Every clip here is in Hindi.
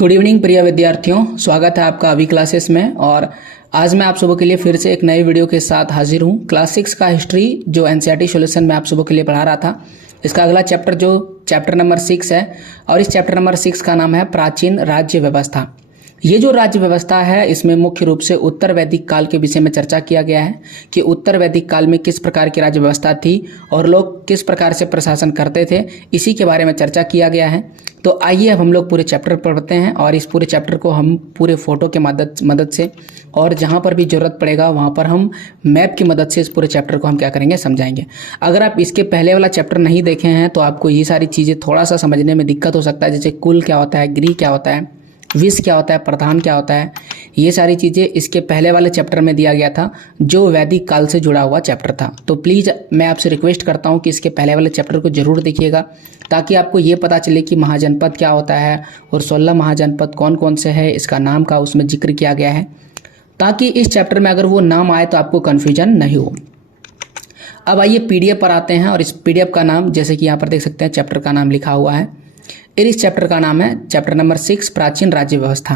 गुड इवनिंग प्रिय विद्यार्थियों, स्वागत है आपका अभी क्लासेस में। और आज मैं आप सबों के लिए फिर से एक नई वीडियो के साथ हाजिर हूँ। क्लास 6 का हिस्ट्री जो एनसीईआरटी सॉल्यूशन में आप सबों के लिए पढ़ा रहा था, इसका अगला चैप्टर जो चैप्टर नंबर 6 है, और इस चैप्टर नंबर 6 का नाम है प्राचीन राज्य व्यवस्था। ये जो राज्य व्यवस्था है, इसमें मुख्य रूप से उत्तर वैदिक काल के विषय में चर्चा किया गया है कि उत्तर वैदिक काल में किस प्रकार की राज्य व्यवस्था थी और लोग किस प्रकार से प्रशासन करते थे, इसी के बारे में चर्चा किया गया है। तो आइए अब हम लोग पूरे चैप्टर पढ़ते हैं और इस पूरे चैप्टर को हम पूरे फोटो के मदद से और जहाँ पर भी जरूरत पड़ेगा वहाँ पर हम मैप की मदद से इस पूरे चैप्टर को हम क्या करेंगे, समझाएंगे। अगर आप इसके पहले वाला चैप्टर नहीं देखे हैं तो आपको ये सारी चीज़ें थोड़ा सा समझने में दिक्कत हो सकता है, जैसे कुल क्या होता है, गृह क्या होता है, विष क्या होता है, प्रधान क्या होता है। ये सारी चीज़ें इसके पहले वाले चैप्टर में दिया गया था जो वैदिक काल से जुड़ा हुआ चैप्टर था। तो प्लीज़ मैं आपसे रिक्वेस्ट करता हूँ कि इसके पहले वाले चैप्टर को जरूर देखिएगा, ताकि आपको ये पता चले कि महाजनपद क्या होता है और 16 महाजनपद कौन कौन से है, इसका नाम का उसमें जिक्र किया गया है, ताकि इस चैप्टर में अगर वो नाम आए तो आपको कन्फ्यूजन नहीं हो। अब आइए पीडीएफ पर आते हैं और इस पीडीएफ का नाम, जैसे कि यहाँ पर देख सकते हैं, चैप्टर का नाम लिखा हुआ है। इस चैप्टर का नाम है चैप्टर नंबर 6 प्राचीन राज्य व्यवस्था।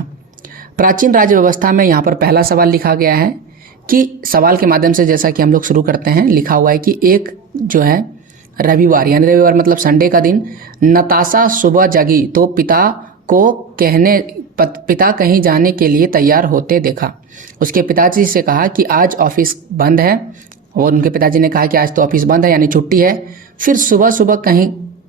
प्राचीन राज्य व्यवस्था में यहाँ पर पहला सवाल लिखा गया है कि सवाल के माध्यम से जैसा कि हम लोग शुरू करते हैं, लिखा हुआ है कि एक जो है रविवार, यानी रविवार मतलब संडे का दिन, नताशा सुबह जगी तो पिता कहीं जाने के लिए तैयार होते देखा। उसके पिताजी से कहा कि आज ऑफिस बंद है, और उनके पिताजी ने कहा कि आज तो ऑफिस बंद है यानी छुट्टी है। फिर सुबह सुबह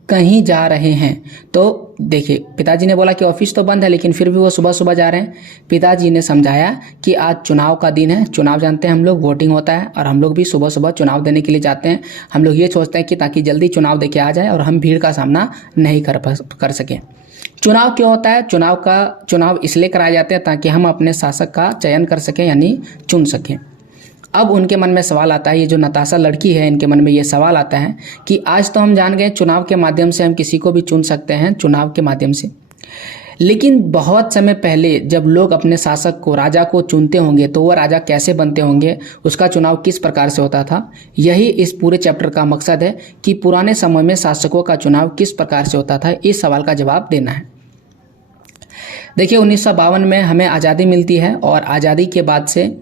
कहीं जा रहे हैं। तो देखिए, पिताजी ने बोला कि ऑफिस तो बंद है, लेकिन फिर भी वो सुबह सुबह जा रहे हैं। पिताजी ने समझाया कि आज चुनाव का दिन है। चुनाव जानते हैं हम लोग, वोटिंग होता है, और हम लोग भी सुबह सुबह चुनाव देने के लिए जाते हैं। हम लोग ये सोचते हैं कि ताकि जल्दी चुनाव देके आ जाए और हम भीड़ का सामना नहीं कर सकें। चुनाव क्यों होता है? चुनाव इसलिए कराए जाते हैं ताकि हम अपने शासक का चयन कर सकें, यानी चुन सकें। अब उनके मन में सवाल आता है, ये जो नताशा लड़की है, इनके मन में ये सवाल आता है कि आज तो हम जान गए चुनाव के माध्यम से हम किसी को भी चुन सकते हैं, चुनाव के माध्यम से, लेकिन बहुत समय पहले जब लोग अपने शासक को, राजा को चुनते होंगे तो वह राजा कैसे बनते होंगे, उसका चुनाव किस प्रकार से होता था। यही इस पूरे चैप्टर का मकसद है कि पुराने समय में शासकों का चुनाव किस प्रकार से होता था। इस सवाल का जवाब देना है। देखिए, 1952 में हमें आज़ादी मिलती है और आज़ादी के बाद से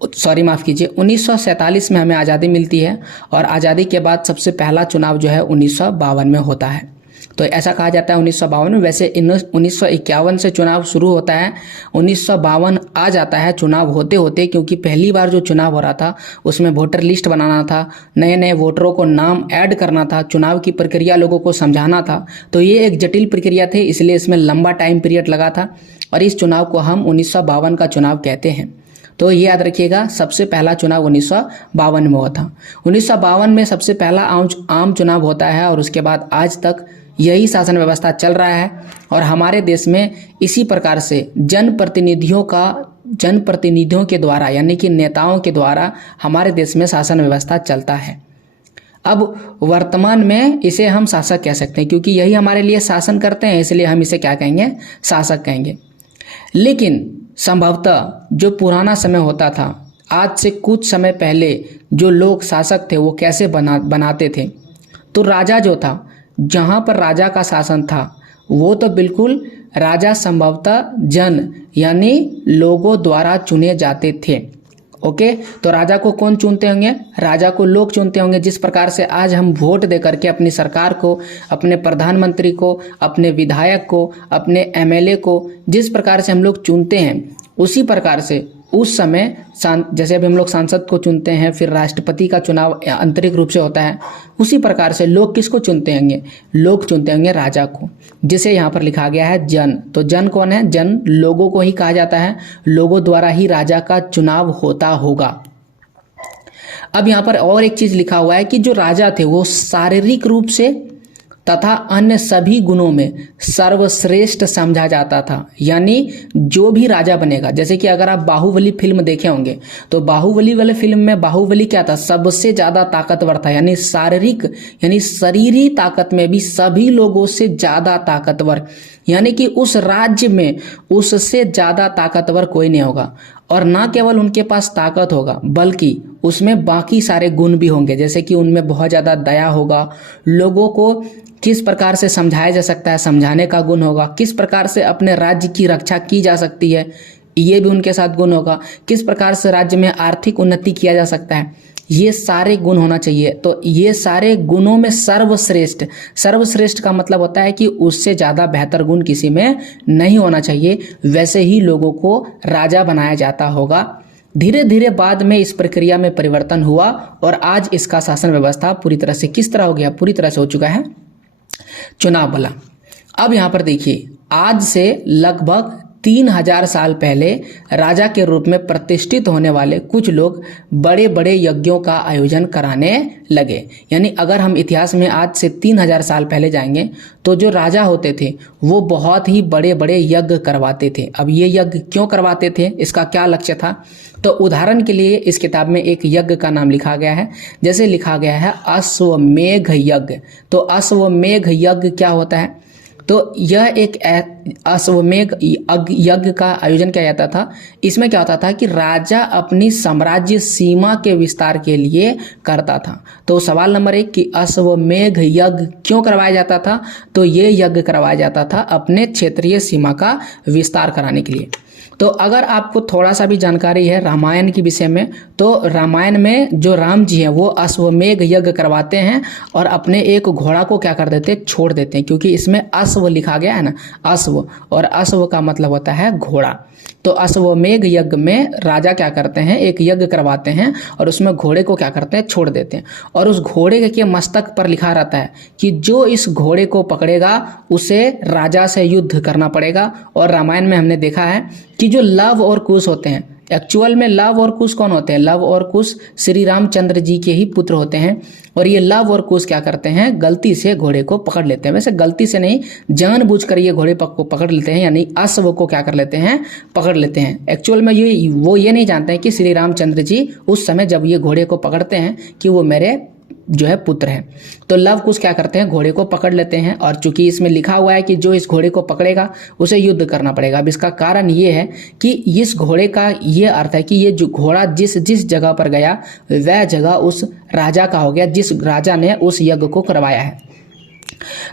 1947 में हमें आज़ादी मिलती है और आज़ादी के बाद सबसे पहला चुनाव जो है 1952 में होता है। तो ऐसा कहा जाता है 1952 में। वैसे 1951 से चुनाव शुरू होता है, 1952 आ जाता है चुनाव होते होते, क्योंकि पहली बार जो चुनाव हो रहा था उसमें वोटर लिस्ट बनाना था, नए नए वोटरों को नाम ऐड करना था, चुनाव की प्रक्रिया लोगों को समझाना था। तो ये एक जटिल प्रक्रिया थी, इसलिए इसमें लंबा टाइम पीरियड लगा था और इस चुनाव को हम 1952 का चुनाव कहते हैं। तो ये याद रखिएगा, सबसे पहला चुनाव 1952 में हुआ था। 1952 में सबसे पहला आम चुनाव होता है और उसके बाद आज तक यही शासन व्यवस्था चल रहा है। और हमारे देश में इसी प्रकार से जनप्रतिनिधियों के द्वारा, यानी कि नेताओं के द्वारा हमारे देश में शासन व्यवस्था चलता है। अब वर्तमान में इसे हम शासक कह सकते हैं, क्योंकि यही हमारे लिए शासन करते हैं, इसलिए हम इसे क्या कहेंगे, शासक कहेंगे। लेकिन संभवतः जो पुराना समय होता था, आज से कुछ समय पहले जो लोग शासक थे वो कैसे बनाते थे, तो राजा जो था, जहाँ पर राजा का शासन था वो तो बिल्कुल राजा संभवतः जन यानी लोगों द्वारा चुने जाते थे। ओके, तो राजा को कौन चुनते होंगे? राजा को लोग चुनते होंगे। जिस प्रकार से आज हम वोट दे करके अपनी सरकार को, अपने प्रधानमंत्री को, अपने विधायक को, अपने एमएलए को जिस प्रकार से हम लोग चुनते हैं, उसी प्रकार से उस समय जैसे अभी हम लोग सांसद को चुनते हैं, फिर राष्ट्रपति का चुनाव आंतरिक रूप से होता है, उसी प्रकार से लोग किसको चुनते होंगे? लोग चुनते होंगे राजा को, जिसे यहाँ पर लिखा गया है जन। तो जन कौन है? जन लोगों को ही कहा जाता है, लोगों द्वारा ही राजा का चुनाव होता होगा। अब यहाँ पर और एक चीज लिखा हुआ है कि जो राजा थे वो शारीरिक रूप से तथा अन्य सभी गुणों में सर्वश्रेष्ठ समझा जाता था। यानी जो भी राजा बनेगा, जैसे कि अगर आप बाहुबली फिल्म देखे होंगे तो बाहुबली वाले फिल्म में बाहुबली क्या था? सबसे ज्यादा ताकतवर था, यानी शारीरिक यानी शरीरी ताकत में भी सभी लोगों से ज्यादा ताकतवर, यानी कि उस राज्य में उससे ज्यादा ताकतवर कोई नहीं होगा। और ना केवल उनके पास ताकत होगा बल्कि उसमें बाकी सारे गुण भी होंगे, जैसे कि उनमें बहुत ज़्यादा दया होगा, लोगों को किस प्रकार से समझाया जा सकता है समझाने का गुण होगा, किस प्रकार से अपने राज्य की रक्षा की जा सकती है ये भी उनके साथ गुण होगा, किस प्रकार से राज्य में आर्थिक उन्नति किया जा सकता है, ये सारे गुण होना चाहिए। तो ये सारे गुणों में सर्वश्रेष्ठ, सर्वश्रेष्ठ का मतलब होता है कि उससे ज़्यादा बेहतर गुण किसी में नहीं होना चाहिए, वैसे ही लोगों को राजा बनाया जाता होगा। धीरे धीरे बाद में इस प्रक्रिया में परिवर्तन हुआ और आज इसका शासन व्यवस्था पूरी तरह से किस तरह हो गया, पूरी तरह से हो चुका है चुनाव वाला। अब यहाँ पर देखिए, आज से लगभग 3000 साल पहले राजा के रूप में प्रतिष्ठित होने वाले कुछ लोग बड़े बड़े यज्ञों का आयोजन कराने लगे। यानी अगर हम इतिहास में आज से 3000 साल पहले जाएंगे तो जो राजा होते थे वो बहुत ही बड़े बड़े यज्ञ करवाते थे। अब ये यज्ञ क्यों करवाते थे, इसका क्या लक्ष्य था, तो उदाहरण के लिए इस किताब में एक यज्ञ का नाम लिखा गया है, जैसे लिखा गया है अश्वमेघ यज्ञ। तो अश्वमेघ यज्ञ क्या होता है, तो यह एक अश्वमेघ यज्ञ का आयोजन किया जाता था। इसमें क्या होता था कि राजा अपनी साम्राज्य सीमा के विस्तार के लिए करता था। तो सवाल नंबर 1 कि अश्वमेघ यज्ञ क्यों करवाया जाता था, तो ये यज्ञ करवाया जाता था अपने क्षेत्रीय सीमा का विस्तार कराने के लिए। तो अगर आपको थोड़ा सा भी जानकारी है रामायण के विषय में, तो रामायण में जो राम जी हैं वो अश्वमेघ यज्ञ करवाते हैं और अपने एक घोड़ा को क्या कर देते हैं, छोड़ देते हैं, क्योंकि इसमें अश्व लिखा गया है ना, अश्व, और अश्व का मतलब होता है घोड़ा। तो अश्वमेघ यज्ञ में राजा क्या करते हैं, एक यज्ञ करवाते हैं और उसमें घोड़े को क्या करते हैं, छोड़ देते हैं, और उस घोड़े के मस्तक पर लिखा रहता है कि जो इस घोड़े को पकड़ेगा उसे राजा से युद्ध करना पड़ेगा। और रामायण में हमने देखा है कि जो लव और कुश होते हैं, एक्चुअल में लव और कुश कौन होते हैं, लव और कुश श्री रामचंद्र जी के ही पुत्र होते हैं। और ये लव और कुश क्या करते हैं, गलती से घोड़े को पकड़ लेते हैं, वैसे गलती से नहीं, जानबूझकर ये घोड़े को पकड़ लेते हैं, यानी अश्व को क्या कर लेते हैं, पकड़ लेते हैं। एक्चुअल में ये नहीं जानते हैं कि श्री रामचंद्र जी उस समय जब ये घोड़े को पकड़ते हैं कि वो मेरे जो है पुत्र हैं। तो लव कुश क्या करते हैं, घोड़े को पकड़ लेते हैं, और चूंकि इसमें लिखा हुआ है कि जो इस घोड़े को पकड़ेगा उसे युद्ध करना पड़ेगा। अब इसका कारण ये है कि इस घोड़े का ये अर्थ है कि ये जो घोड़ा जिस जिस जगह पर गया वह जगह उस राजा का हो गया, जिस राजा ने उस यज्ञ को करवाया है।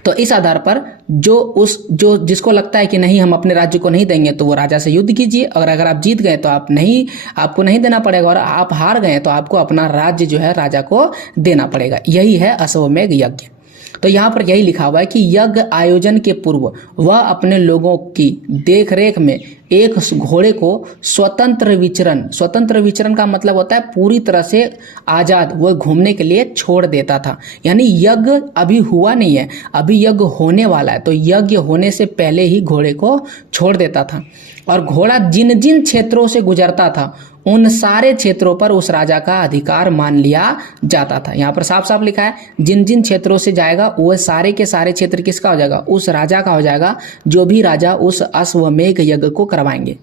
तो इस आधार पर जो जिसको लगता है कि नहीं हम अपने राज्य को नहीं देंगे, तो वो राजा से युद्ध कीजिए, और अगर आप जीत गए तो आपको नहीं देना पड़ेगा, और आप हार गए तो आपको अपना राज्य जो है राजा को देना पड़ेगा। यही है अश्वमेघ यज्ञ। तो यहाँ पर यही लिखा हुआ है कि यज्ञ आयोजन के पूर्व वह अपने लोगों की देखरेख में एक घोड़े को स्वतंत्र विचरण का मतलब होता है पूरी तरह से आजाद, वो घूमने के लिए छोड़ देता था। यानी यज्ञ अभी हुआ नहीं है, अभी यज्ञ होने वाला है, तो यज्ञ होने से पहले ही घोड़े को छोड़ देता था। और घोड़ा जिन जिन क्षेत्रों से गुजरता था उन सारे क्षेत्रों पर उस राजा का अधिकार मान लिया जाता था। यहाँ पर साफ साफ लिखा है जिन जिन क्षेत्रों से जाएगा वो सारे के सारे क्षेत्र किसका हो जाएगा, उस राजा का हो जाएगा, जो भी राजा उस अश्वमेघ यज्ञ को करवाएंगे।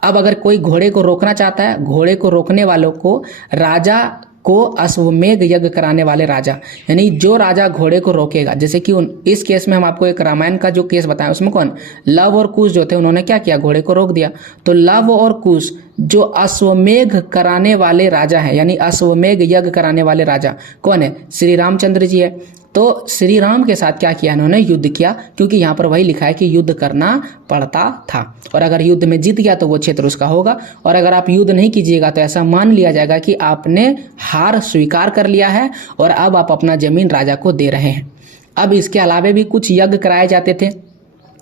अब अगर कोई घोड़े को रोकना चाहता है, घोड़े को रोकने वालों को राजा को अश्वमेघ यज्ञ कराने वाले राजा, यानी जो राजा घोड़े को रोकेगा, जैसे कि इस केस में हम आपको एक रामायण का जो केस बताएं उसमें कौन, लव और कुश जो थे उन्होंने क्या किया, घोड़े को रोक दिया। तो लव और कुश जो अश्वमेघ कराने वाले राजा हैं, यानी अश्वमेघ यज्ञ कराने वाले राजा कौन है, श्री रामचंद्र जी है। तो श्री राम के साथ क्या किया, इन्होंने युद्ध किया, क्योंकि यहाँ पर वही लिखा है कि युद्ध करना पड़ता था। और अगर युद्ध में जीत गया तो वो क्षेत्र उसका होगा, और अगर आप युद्ध नहीं कीजिएगा तो ऐसा मान लिया जाएगा कि आपने हार स्वीकार कर लिया है और अब आप अपना जमीन राजा को दे रहे हैं। अब इसके अलावा भी कुछ यज्ञ कराए जाते थे,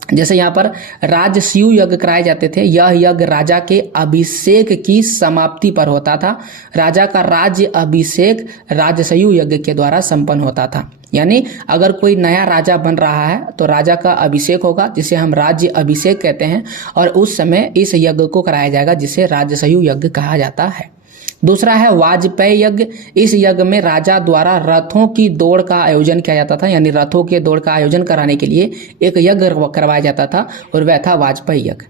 जैसे यहाँ पर राजसूय यज्ञ कराए जाते थे। यह यज्ञ राजा के अभिषेक की समाप्ति पर होता था। राजा का राज्य अभिषेक राजसूय यज्ञ के द्वारा संपन्न होता था। यानी अगर कोई नया राजा बन रहा है तो राजा का अभिषेक होगा, जिसे हम राज्य अभिषेक कहते हैं, और उस समय इस यज्ञ को कराया जाएगा जिसे राजसूय यज्ञ कहा जाता है। दूसरा है वाजपेयी यज्ञ। इस यज्ञ में राजा द्वारा रथों की दौड़ का आयोजन किया जाता था, यानी रथों के दौड़ का आयोजन कराने के लिए एक यज्ञ करवाया जाता था, और वह था वाजपेयी यज्ञ।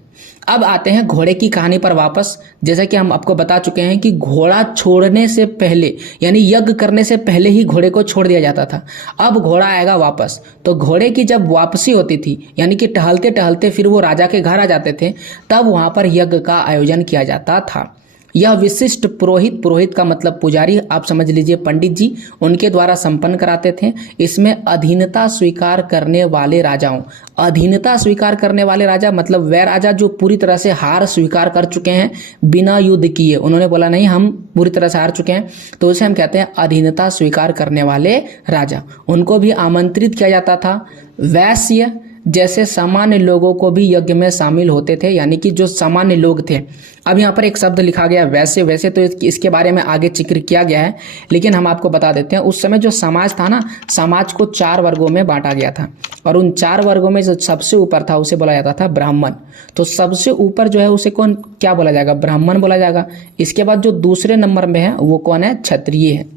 अब आते हैं घोड़े की कहानी पर वापस। जैसा कि हम आपको बता चुके हैं कि घोड़ा छोड़ने से पहले, यानी यज्ञ करने से पहले ही घोड़े को छोड़ दिया जाता था। अब घोड़ा आएगा वापस, तो घोड़े की जब वापसी होती थी, यानी कि टहलते टहलते फिर वो राजा के घर आ जाते थे, तब वहां पर यज्ञ का आयोजन किया जाता था। यह विशिष्ट पुरोहित, पुरोहित का मतलब पुजारी, आप समझ लीजिए पंडित जी, उनके द्वारा संपन्न कराते थे। इसमें अधीनता स्वीकार करने वाले राजाओं, अधीनता स्वीकार करने वाले राजा मतलब वह राजा जो पूरी तरह से हार स्वीकार कर चुके हैं बिना युद्ध किए, उन्होंने बोला नहीं हम पूरी तरह से हार चुके हैं, तो उसे हम कहते हैं अधीनता स्वीकार करने वाले राजा। उनको भी आमंत्रित किया जाता था। वैश्य जैसे सामान्य लोगों को भी यज्ञ में शामिल होते थे, यानी कि जो सामान्य लोग थे। अब यहाँ पर एक शब्द लिखा गया वैसे, वैसे तो इसके बारे में आगे जिक्र किया गया है, लेकिन हम आपको बता देते हैं उस समय जो समाज था ना, समाज को 4 वर्गों में बांटा गया था, और उन 4 वर्गों में जो सबसे ऊपर था उसे बोला जाता था ब्राह्मण। तो सबसे ऊपर जो है उसे कौन क्या बोला जाएगा, ब्राह्मण बोला जाएगा। इसके बाद जो दूसरे नंबर में है वो कौन है, क्षत्रिय है।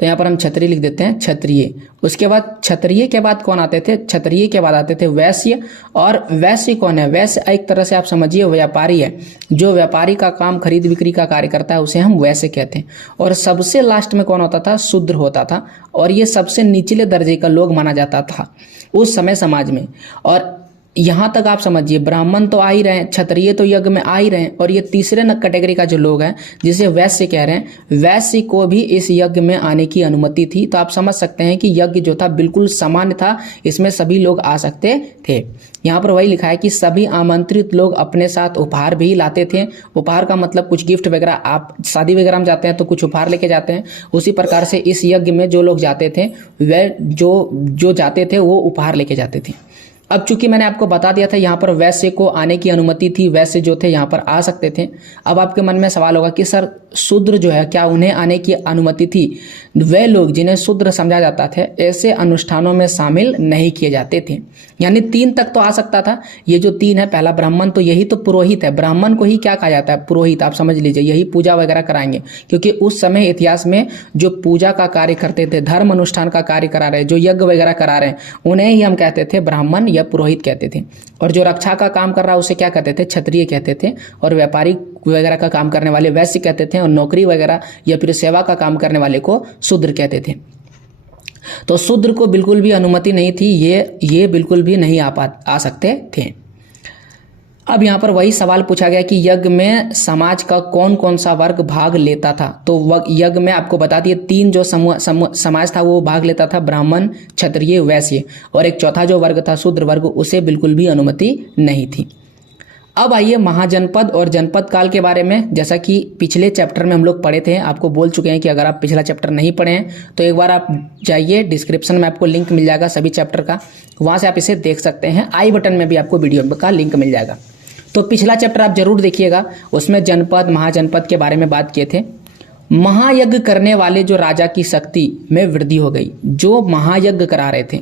तो यहाँ पर हम क्षत्रिय लिख देते हैं, क्षत्रिय। उसके बाद क्षत्रिय के बाद कौन आते थे, क्षत्रिय के बाद आते थे वैश्य। और वैश्य कौन है, वैश्य एक तरह से आप समझिए व्यापारी है, जो व्यापारी का काम खरीद बिक्री का कार्य करता है उसे हम वैश्य कहते हैं। और सबसे लास्ट में कौन होता था, शूद्र होता था, और ये सबसे निचले दर्जे का लोग माना जाता था उस समय समाज में। और यहाँ तक आप समझिए ब्राह्मण तो आ ही रहे हैं, क्षत्रिय तो यज्ञ में आ ही रहे हैं, और ये तीसरे कैटेगरी का जो लोग हैं जिसे वैश्य कह रहे हैं, वैश्य को भी इस यज्ञ में आने की अनुमति थी। तो आप समझ सकते हैं कि यज्ञ जो था बिल्कुल सामान्य था, इसमें सभी लोग आ सकते थे। यहाँ पर वही लिखा है कि सभी आमंत्रित लोग अपने साथ उपहार भी लाते थे। उपहार का मतलब कुछ गिफ्ट वगैरह, आप शादी वगैरह में जाते हैं तो कुछ उपहार लेके जाते हैं, उसी प्रकार से इस यज्ञ में जो लोग जाते थे वे जो जाते थे वो उपहार लेके जाते थे। अब चूंकि मैंने आपको बता दिया था यहाँ पर वैश्य को आने की अनुमति थी, वैश्य जो थे यहाँ पर आ सकते थे। अब आपके मन में सवाल होगा कि सर शूद्र जो है क्या उन्हें आने की अनुमति थी? वे लोग जिन्हें शूद्र समझा जाता था ऐसे अनुष्ठानों में शामिल नहीं किए जाते थे। यानी 3 तक तो आ सकता था। ये जो 3 है, पहला ब्राह्मण, तो यही तो पुरोहित है, ब्राह्मण को ही क्या कहा जाता है, पुरोहित। आप समझ लीजिए यही पूजा वगैरह कराएंगे, क्योंकि उस समय इतिहास में जो पूजा का कार्य करते थे, धर्म अनुष्ठान का कार्य करा रहे, जो यज्ञ वगैरह करा रहे, उन्हें ही हम कहते थे ब्राह्मण या पुरोहित कहते थे। और जो रक्षा का काम कर रहा है उसे क्या कहते थे, क्षत्रिय कहते थे। और व्यापारी वगैरह का काम करने वाले वैश्य कहते थे, और नौकरी वगैरह या फिर सेवा का काम करने वाले को शूद्र कहते थे। तो शूद्र को बिल्कुल भी अनुमति नहीं थी, ये बिल्कुल भी नहीं आ सकते थे। अब यहाँ पर वही सवाल पूछा गया कि यज्ञ में समाज का कौन कौन सा वर्ग भाग लेता था। तो यज्ञ में आपको बता दिए 3 जो समाज था वो भाग लेता था, ब्राह्मण, क्षत्रिय, वैश्य, और एक चौथा जो वर्ग था शूद्र वर्ग, उसे बिल्कुल भी अनुमति नहीं थी। अब आइए महाजनपद और जनपद काल के बारे में। जैसा कि पिछले चैप्टर में हम लोग पढ़े थे, आपको बोल चुके हैं कि अगर आप पिछला चैप्टर नहीं पढ़े हैं तो एक बार आप जाइए, डिस्क्रिप्शन में आपको लिंक मिल जाएगा सभी चैप्टर का, वहां से आप इसे देख सकते हैं। आई बटन में भी आपको वीडियो का लिंक मिल जाएगा। तो पिछला चैप्टर आप जरूर देखिएगा, उसमें जनपद महाजनपद के बारे में बात किए थे। महायज्ञ करने वाले जो राजा की शक्ति में वृद्धि हो गई, जो महायज्ञ करा रहे थे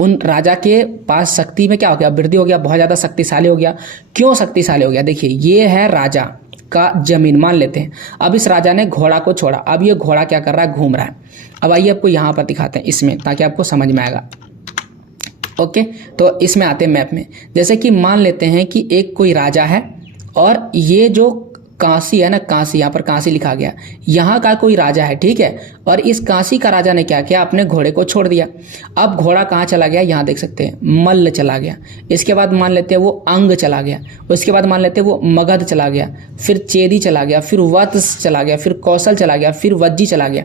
उन राजा के पास शक्ति में क्या हो गया, वृद्धि हो गया, बहुत ज्यादा शक्तिशाली हो गया। क्यों शक्तिशाली हो गया, देखिए ये है राजा का जमीन, मान लेते हैं। अब इस राजा ने घोड़ा को छोड़ा, अब ये घोड़ा क्या कर रहा है, घूम रहा है। अब आइए आपको यहाँ पर दिखाते हैं इसमें, ताकि आपको समझ में आएगा। ओके, तो इसमें आते हैं मैप में। जैसे कि मान लेते हैं कि एक कोई राजा है, और ये जो काशी है ना, काशी, यहाँ पर काशी लिखा गया, यहाँ का कोई राजा है, ठीक है। और इस काशी का राजा ने क्या किया, अपने घोड़े को छोड़ दिया। अब घोड़ा कहाँ चला गया, यहाँ देख सकते हैं मल्ल चला गया। इसके बाद मान लेते हैं वो अंग चला गया, उसके बाद मान लेते हैं वो मगध चला गया, फिर चेदी चला गया, फिर वत्स चला गया, फिर कौशल चला गया, फिर वज्जी चला गया।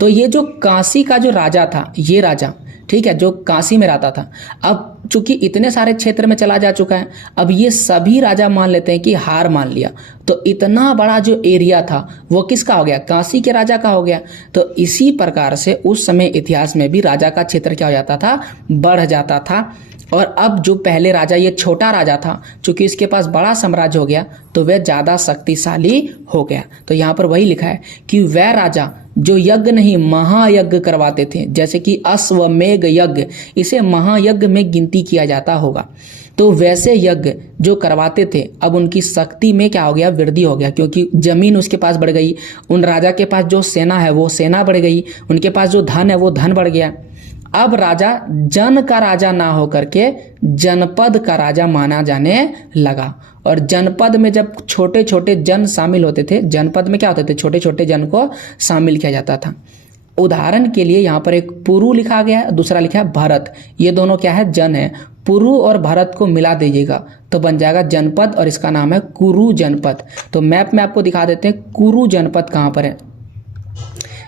तो ये जो काशी का जो राजा था, ये राजा, ठीक है, जो काशी में रहता था, अब चूंकि इतने सारे क्षेत्र में चला जा चुका है, अब ये सभी राजा मान लेते हैं कि हार मान लिया। तो इतना बड़ा जो एरिया था वो किसका हो गया, काशी के राजा का हो गया। तो इसी प्रकार से उस समय इतिहास में भी राजा का क्षेत्र क्या हो जाता था, बढ़ जाता था। और अब जो पहले राजा, ये छोटा राजा था, चूंकि इसके पास बड़ा साम्राज्य हो गया तो वह ज्यादा शक्तिशाली हो गया। तो यहाँ पर वही लिखा है कि वह राजा जो यज्ञ नहीं महायज्ञ करवाते थे, जैसे कि अश्वमेध यज्ञ, इसे महायज्ञ में गिनती किया जाता होगा। तो वैसे यज्ञ जो करवाते थे, अब उनकी शक्ति में क्या हो गया, वृद्धि हो गया, क्योंकि जमीन उसके पास बढ़ गई। उन राजा के पास जो सेना है वो सेना बढ़ गई, उनके पास जो धन है वो धन बढ़ गया। अब राजा जन का राजा ना होकर के जनपद का राजा माना जाने लगा। और जनपद में जब छोटे छोटे जन शामिल होते थे, जनपद में क्या होते थे, छोटे छोटे जन को शामिल किया जाता था। उदाहरण के लिए यहाँ पर एक पुरु लिखा गया है, दूसरा लिखा है भरत, ये दोनों क्या है, जन है। पुरु और भरत को मिला दीजिएगा तो बन जाएगा जनपद, और इसका नाम है कुरु जनपद। तो मैप में आपको दिखा देते हैं कुरु जनपद कहाँ पर है।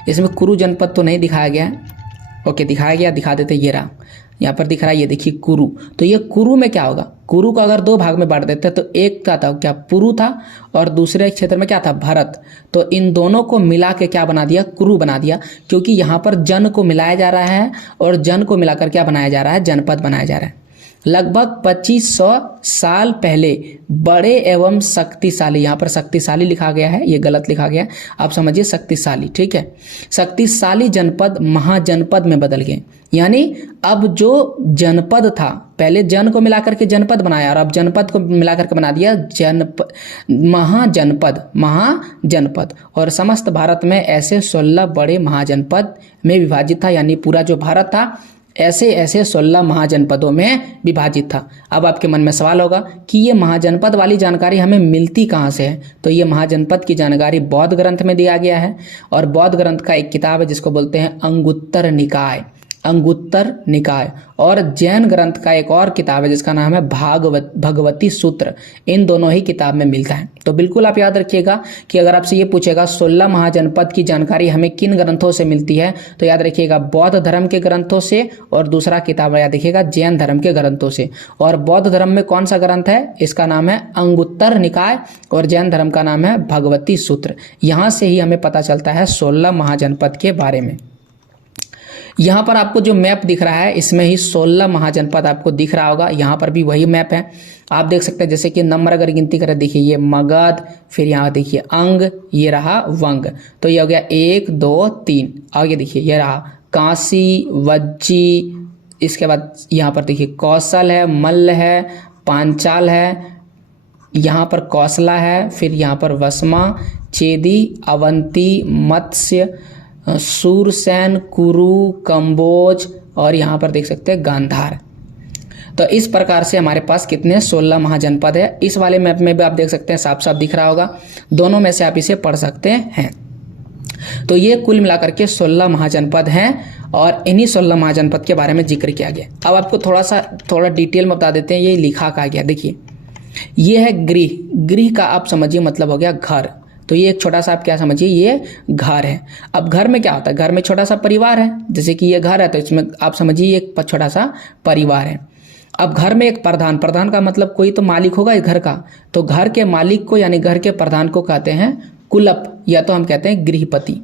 इसमें कुरु जनपद तो नहीं दिखाया गया है, ओके दिखाया गया, दिखा देते, ये रहा, यहाँ पर दिख रहा है, ये देखिए कुरु। तो ये कुरु में क्या होगा, कुरु को अगर दो भाग में बांट देते हैं तो एक का था क्या, पुरु था, और दूसरे क्षेत्र में क्या था, भरत। तो इन दोनों को मिला के क्या बना दिया, कुरु बना दिया, क्योंकि यहाँ पर जन को मिलाया जा रहा है और जन को मिलाकर क्या बनाया जा रहा है, जनपद बनाया जा रहा है। लगभग 2500 साल पहले बड़े एवं शक्तिशाली, यहाँ पर शक्तिशाली लिखा गया है, ये गलत लिखा गया है, आप समझिए शक्तिशाली, ठीक है। शक्तिशाली जनपद महाजनपद में बदल गए, यानी अब जो जनपद था, पहले जन को मिलाकर के जनपद बनाया और अब जनपद को मिलाकर के बना दिया महाजनपद। और समस्त भारत में ऐसे 16 बड़े महाजनपद में विभाजित था, यानी पूरा जो भारत था ऐसे ऐसे 16 महाजनपदों में विभाजित था। अब आपके मन में सवाल होगा कि ये महाजनपद वाली जानकारी हमें मिलती कहाँ से है। तो ये महाजनपद की जानकारी बौद्ध ग्रंथ में दिया गया है, और बौद्ध ग्रंथ का एक किताब है जिसको बोलते हैं अंगुत्तर निकाय, और जैन ग्रंथ का एक और किताब है जिसका नाम है भगवती सूत्र। इन दोनों ही किताब में मिलता है। तो बिल्कुल आप याद रखिएगा कि अगर आपसे ये पूछेगा 16 महाजनपद की जानकारी हमें किन ग्रंथों से मिलती है, तो याद रखिएगा बौद्ध धर्म के ग्रंथों से, और दूसरा किताब याद रखिएगा जैन धर्म के ग्रंथों से। और बौद्ध धर्म में कौन सा ग्रंथ है, इसका नाम है अंगुत्तर निकाय, और जैन धर्म का नाम है भगवती सूत्र। यहाँ से ही हमें पता चलता है 16 महाजनपद के बारे में। यहाँ पर आपको जो मैप दिख रहा है इसमें ही 16 महाजनपद आपको दिख रहा होगा। यहाँ पर भी वही मैप है, आप देख सकते हैं। जैसे कि नंबर अगर गिनती करें, देखिए ये मगध, फिर यहाँ देखिए अंग, ये रहा वंग, तो ये हो गया 1 2 3। आगे देखिए ये रहा काशी, वज्जी, इसके बाद यहाँ पर देखिए कौशल है, मल्ल है, पांचाल है, यहाँ पर कौशला है, फिर यहाँ पर वसमा, चेदी, अवंती, मत्स्य, सूरसेन, कुरु, कंबोज, और यहाँ पर देख सकते हैं गांधार। तो इस प्रकार से हमारे पास कितने 16 महाजनपद है। इस वाले मैप में भी आप देख सकते हैं, साफ साफ दिख रहा होगा, दोनों में से आप इसे पढ़ सकते हैं। तो ये कुल मिलाकर के 16 महाजनपद हैं, और इन्हीं 16 महाजनपद के बारे में जिक्र किया गया। अब आपको थोड़ा डिटेल में बता देते हैं ये लिखा क्या गया। देखिए ये है गृह, गृह का आप समझिए मतलब हो गया घर। तो ये एक छोटा सा आप क्या समझिए, ये घर है। अब घर में क्या होता है, घर में छोटा सा परिवार है, जैसे कि ये घर है तो इसमें आप समझिए एक छोटा सा परिवार है। अब घर में एक प्रधान, प्रधान का मतलब कोई तो मालिक होगा इस घर का, तो घर के मालिक को यानी घर के प्रधान को कहते हैं कुलप, या तो हम कहते हैं गृहपति।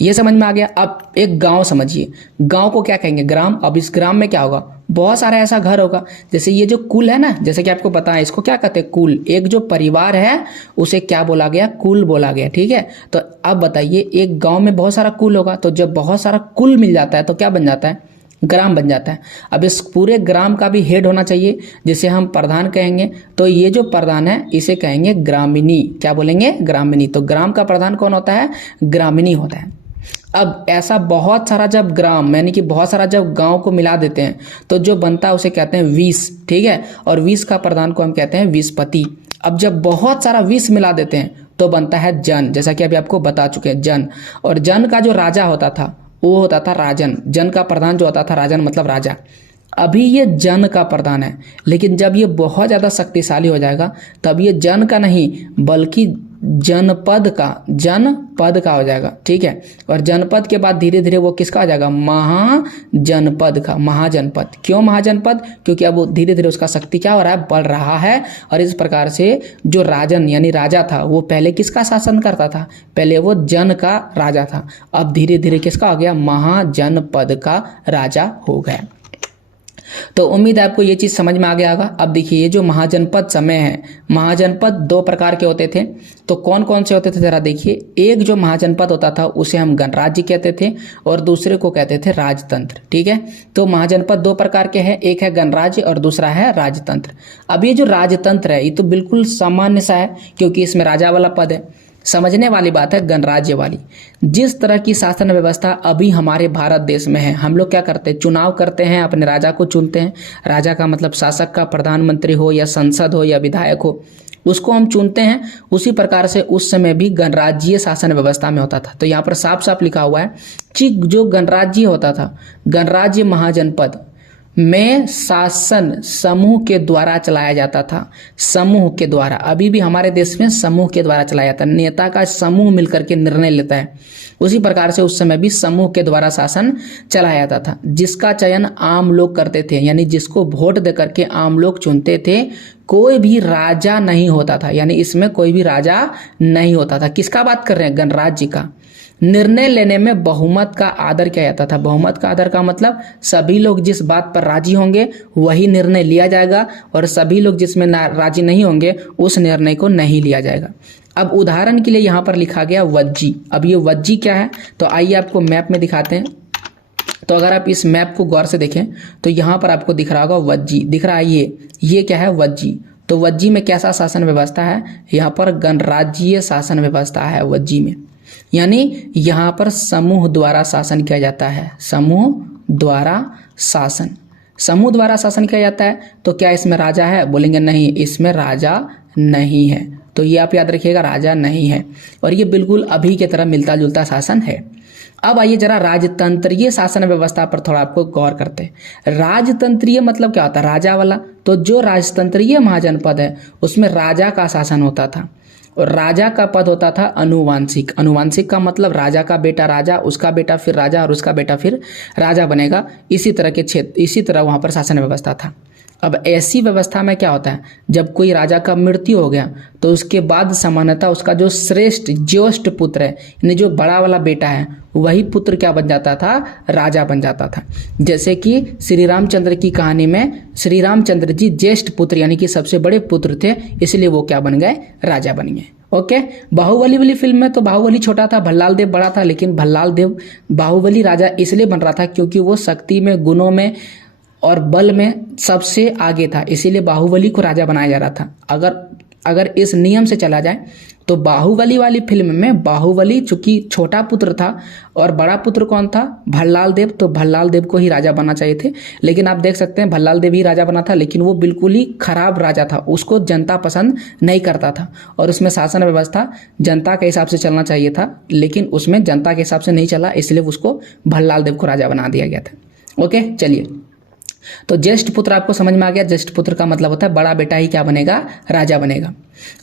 ये समझ में आ गया। अब एक गांव समझिए, गांव को क्या कहेंगे, ग्राम। अब इस ग्राम में क्या होगा, बहुत सारा ऐसा घर होगा। जैसे ये जो कुल है ना, जैसे कि आपको पता है इसको क्या कहते हैं, कुल। एक जो परिवार है उसे क्या बोला गया, कुल बोला गया, ठीक है। तो अब बताइए एक गांव में बहुत सारा कुल होगा, तो जब बहुत सारा कुल मिल जाता है तो क्या बन जाता है, ग्राम बन जाता है। अब इस पूरे ग्राम का भी हेड होना चाहिए, जिसे हम प्रधान कहेंगे। तो ये जो प्रधान है इसे कहेंगे ग्रामिणी। क्या बोलेंगे, ग्रामिणी। तो ग्राम का प्रधान कौन होता है, ग्रामिणी होता है। अब ऐसा बहुत सारा जब ग्राम यानी कि बहुत सारा जब गांव को मिला देते हैं तो जो बनता है उसे कहते हैं विस, ठीक है। और विस का प्रधान को हम कहते हैं विसपति। अब जब बहुत सारा विस मिला देते हैं तो बनता है जन, जैसा कि अभी आपको बता चुके हैं जन। और जन का जो राजा होता था वो होता था राजन। जन का प्रधान जो होता था राजन मतलब राजा। अभी ये जन का प्रधान है, लेकिन जब ये बहुत ज़्यादा शक्तिशाली हो जाएगा तब ये जन का नहीं बल्कि जनपद का हो जाएगा, ठीक है। और जनपद के बाद धीरे धीरे वो किसका हो जाएगा, महाजनपद का, महाजनपद। क्यों महाजनपद, क्योंकि अब धीरे धीरे उसका शक्ति क्या हो रहा है, बढ़ रहा है। और इस प्रकार से जो राजन यानी राजा था वो पहले किसका शासन करता था, पहले वो जन का राजा था, अब धीरे धीरे किसका हो गया, महाजनपद का राजा हो गया। तो उम्मीद है आपको ये चीज समझ में आ गया होगा। अब देखिए ये जो महाजनपद समय है, महाजनपद 2 प्रकार के होते थे। तो कौन कौन से होते थे जरा देखिए। एक जो महाजनपद होता था उसे हम गणराज्य कहते थे और दूसरे को कहते थे राजतंत्र, ठीक है। तो महाजनपद 2 प्रकार के हैं, एक है गणराज्य और दूसरा है राजतंत्र। अब ये जो राजतंत्र है ये तो बिल्कुल सामान्य सा है क्योंकि इसमें राजा वाला पद है। समझने वाली बात है गणराज्य वाली। जिस तरह की शासन व्यवस्था अभी हमारे भारत देश में है, हम लोग क्या करते हैं, चुनाव करते हैं, अपने राजा को चुनते हैं। राजा का मतलब शासक का, प्रधानमंत्री हो या संसद हो या विधायक हो, उसको हम चुनते हैं। उसी प्रकार से उस समय भी गणराज्यीय शासन व्यवस्था में होता था। तो यहाँ पर साफ साफ लिखा हुआ है कि जो गणराज्य होता था, गणराज्य महाजनपद, में शासन समूह के द्वारा चलाया जाता था। समूह के द्वारा, अभी भी हमारे देश में समूह के द्वारा चलाया जाता है, नेता का समूह मिलकर के निर्णय लेता है। उसी प्रकार से उस समय भी समूह के द्वारा शासन चलाया जाता था, जिसका चयन आम लोग करते थे, यानी जिसको वोट दे करके आम लोग चुनते थे। कोई भी राजा नहीं होता था, यानी इसमें कोई भी राजा नहीं होता था। किसका बात कर रहे हैं? गणराज्य का। निर्णय लेने में बहुमत का आदर किया जाता था। बहुमत का आदर का मतलब सभी लोग जिस बात पर राजी होंगे वही निर्णय लिया जाएगा, और सभी लोग जिसमें राजी नहीं होंगे उस निर्णय को नहीं लिया जाएगा। अब उदाहरण के लिए यहाँ पर लिखा गया वज्जी। अब ये वज्जी क्या है, तो आइए आपको मैप में दिखाते हैं। तो अगर आप इस मैप को गौर से देखें तो यहाँ पर आपको दिख रहा होगा वज्जी, दिख रहा है ये क्या है? वज्जी। तो वज्जी में कैसा शासन व्यवस्था है? यहाँ पर गणराज्यीय शासन व्यवस्था है वज्जी में, यानी यहाँ पर समूह द्वारा शासन किया जाता है। समूह द्वारा शासन, समूह द्वारा शासन किया जाता है। तो क्या इसमें राजा है? बोलेंगे नहीं, इसमें राजा नहीं है। तो ये आप याद रखिएगा, राजा नहीं है। और ये बिल्कुल अभी की तरह मिलता जुलता शासन है। अब आइए जरा राजतंत्रीय शासन व्यवस्था पर थोड़ा आपको गौर करते हैं। राजतंत्रीय मतलब क्या होता है? राजा वाला। तो जो राजतंत्रीय महाजनपद है उसमें राजा का शासन होता था, और राजा का पद होता था अनुवांशिक। अनुवांशिक का मतलब राजा का बेटा राजा, उसका बेटा फिर राजा, और उसका बेटा फिर राजा बनेगा। इसी तरह के क्षेत्र, इसी तरह वहाँ पर शासन व्यवस्था था। अब ऐसी व्यवस्था में क्या होता है, जब कोई राजा का मृत्यु हो गया तो उसके बाद सामान्यतः उसका जो श्रेष्ठ ज्येष्ठ पुत्र है, यानी जो बड़ा वाला बेटा है, वही पुत्र क्या बन जाता था? राजा बन जाता था। जैसे कि श्री रामचंद्र की कहानी में श्री रामचंद्र जी ज्येष्ठ पुत्र यानी कि सबसे बड़े पुत्र थे, इसलिए वो क्या बन गए? राजा बन गए। ओके। बाहुबली वाली फिल्म में तो बाहुबली छोटा था, भल्लाल देव बड़ा था, लेकिन भल्लाल देव बाहुबली राजा इसलिए बन रहा था क्योंकि वो शक्ति में, गुणों में और बल में सबसे आगे था, इसीलिए बाहुबली को राजा बनाया जा रहा था। अगर इस नियम से चला जाए तो बाहुबली वाली फिल्म में बाहुबली चूंकि छोटा पुत्र था और बड़ा पुत्र कौन था? भल्लाल देव, तो भल्लाल देव को ही राजा बनना चाहिए थे। लेकिन आप देख सकते हैं भल्लाल देव ही राजा बना था, लेकिन वो बिल्कुल ही खराब राजा था, उसको जनता पसंद नहीं करता था, और उसमें शासन व्यवस्था जनता के हिसाब से चलना चाहिए था, लेकिन उसमें जनता के हिसाब से नहीं चला, इसलिए उसको भल्लाल देव को राजा बना दिया गया था। ओके, चलिए। तो ज्येष्ठ पुत्र आपको समझ में आ गया। ज्येष्ठ पुत्र का मतलब होता है बड़ा बेटा ही क्या बनेगा? राजा बनेगा।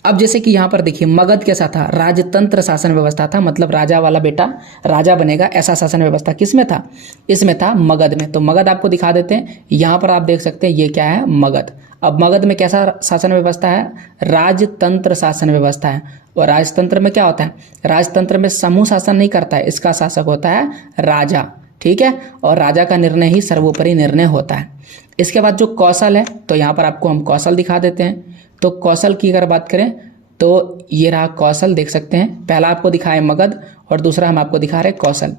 अब जैसे कि यहाँ पर देखिए मगध कैसा था? राजतंत्र शासन व्यवस्था था, मतलब राजा वाला बेटा राजा बनेगा, ऐसा शासन व्यवस्था किसमें था? इसमें था, मगध में। तो मगध आपको दिखा देते हैं। यहाँ पर आप देख सकते हैं ये क्या है? मगध। अब मगध में कैसा शासन व्यवस्था है? राजतंत्र शासन व्यवस्था है। और राजतंत्र में क्या होता है? राजतंत्र में समूह शासन नहीं करता है, इसका शासक होता है राजा, ठीक है। और राजा का निर्णय ही सर्वोपरि निर्णय होता है। इसके बाद जो कौशल है, तो यहाँ पर आपको हम कौशल दिखा देते हैं। तो कौशल की अगर बात करें तो ये रहा कौशल, देख सकते हैं। पहला आपको दिखा है मगध और दूसरा हम आपको दिखा रहे कौशल।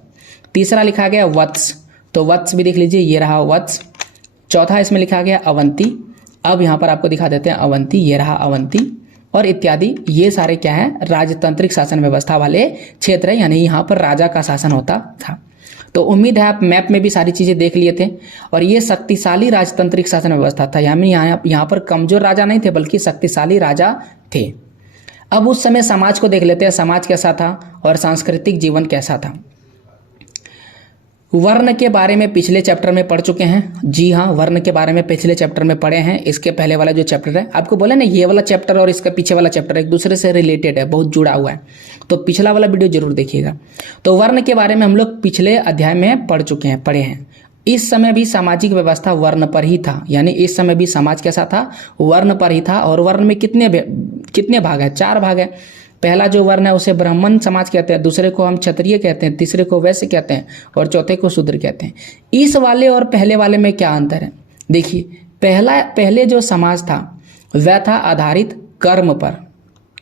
तीसरा लिखा गया वत्स, तो वत्स भी देख लीजिए, ये रहा वत्स। चौथा इसमें लिखा गया अवंती। अब यहाँ पर आपको दिखा देते हैं अवंती, ये रहा अवंती, और इत्यादि। ये सारे क्या है? राजतांत्रिक शासन व्यवस्था वाले क्षेत्र है, यानी यहाँ पर राजा का शासन होता था। तो उम्मीद है आप मैप में भी सारी चीजें देख लिए थे। और ये शक्तिशाली राजतांत्रिक शासन व्यवस्था था, यानी यहाँ पर कमजोर राजा नहीं थे बल्कि शक्तिशाली राजा थे। अब उस समय समाज को देख लेते हैं, समाज कैसा था और सांस्कृतिक जीवन कैसा था। वर्ण के बारे में पिछले चैप्टर में पढ़ चुके हैं। जी हाँ, वर्ण के बारे में पिछले चैप्टर में पढ़े हैं। इसके पहले वाला जो चैप्टर है, आपको बोले ना ये वाला चैप्टर और इसका पीछे वाला चैप्टर एक दूसरे से रिलेटेड है, बहुत जुड़ा हुआ है, तो पिछला वाला वीडियो जरूर देखिएगा। तो वर्ण के बारे में हम लोग पिछले अध्याय में पढ़े हैं। इस समय भी सामाजिक व्यवस्था वर्ण पर ही था, यानी इस समय भी समाज कैसा था? वर्ण पर ही था। और वर्ण में कितने भाग है? 4 भाग है। पहला जो वर्ण है उसे ब्राह्मण समाज कहते हैं, दूसरे को हम क्षत्रिय कहते हैं, तीसरे को वैश्य कहते हैं, और चौथे को शूद्र कहते हैं। इस वाले और पहले वाले में क्या अंतर है? देखिए, पहले जो समाज था वह था आधारित कर्म पर।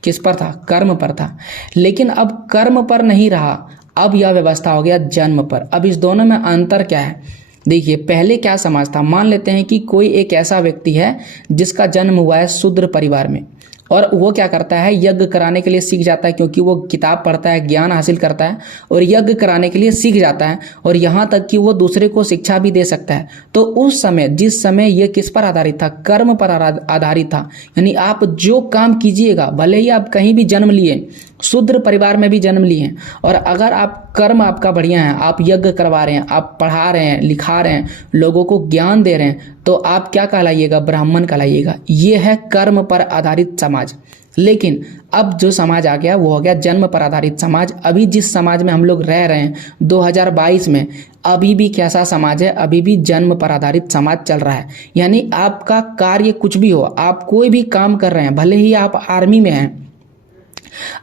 किस पर था? कर्म पर था। लेकिन अब कर्म पर नहीं रहा, अब यह व्यवस्था हो गया जन्म पर। अब इस दोनों में अंतर क्या है? देखिए, पहले क्या समाज था? मान लेते हैं कि कोई एक ऐसा व्यक्ति है जिसका जन्म हुआ है शूद्र परिवार में, और वो क्या करता है? यज्ञ कराने के लिए सीख जाता है, क्योंकि वो किताब पढ़ता है, ज्ञान हासिल करता है और यज्ञ कराने के लिए सीख जाता है, और यहाँ तक कि वो दूसरे को शिक्षा भी दे सकता है। तो उस समय, जिस समय ये किस पर आधारित था? कर्म पर आधारित था। यानी आप जो काम कीजिएगा, भले ही आप कहीं भी जन्म लिए, शूद्र परिवार में भी जन्म लिए हैं, और अगर आप कर्म आपका बढ़िया है, आप यज्ञ करवा रहे हैं, आप पढ़ा रहे हैं, लिखा रहे हैं, लोगों को ज्ञान दे रहे हैं, तो आप क्या कहलाइएगा? ब्राह्मण कहलाइएगा। ये है कर्म पर आधारित समाज। लेकिन अब जो समाज आ गया वो हो गया जन्म पर आधारित समाज। अभी जिस समाज में हम लोग रह रहे हैं 2022 में, अभी भी कैसा समाज है? अभी भी जन्म पर आधारित समाज चल रहा है। यानी आपका कार्य कुछ भी हो, आप कोई भी काम कर रहे हैं, भले ही आप आर्मी में हैं,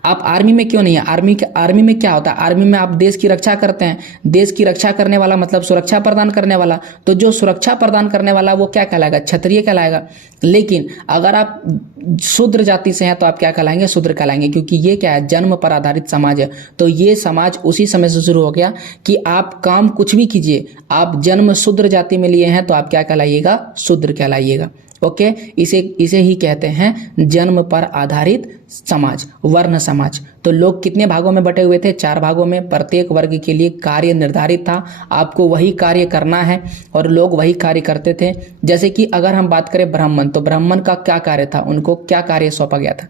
आप आर्मी में क्यों नहीं है? आर्मी में क्या होता है? आर्मी में आप देश की रक्षा करते हैं। देश की रक्षा करने वाला मतलब सुरक्षा प्रदान करने वाला। तो जो सुरक्षा प्रदान करने वाला वो क्या कहलाएगा? क्षत्रिय कहलाएगा। लेकिन अगर आप शूद्र जाति से हैं तो आप क्या कहलाएंगे? शूद्र कहलाएंगे, क्योंकि ये क्या है? जन्म पर आधारित समाज है। तो ये समाज उसी समय से शुरू हो गया कि आप काम कुछ भी कीजिए, आप जन्म शूद्र जाति में लिए हैं तो आप क्या कहलाइएगा? शूद्र कहलाइएगा। ओके, इसे ही कहते हैं जन्म पर आधारित समाज, वर्ण समाज। तो लोग कितने भागों में बटे हुए थे? 4 भागों में। प्रत्येक वर्ग के लिए कार्य निर्धारित था, आपको वही कार्य करना है और लोग वही कार्य करते थे। जैसे कि अगर हम बात करें ब्राह्मण, तो ब्राह्मण का क्या कार्य था? उनको क्या कार्य सौंपा गया था?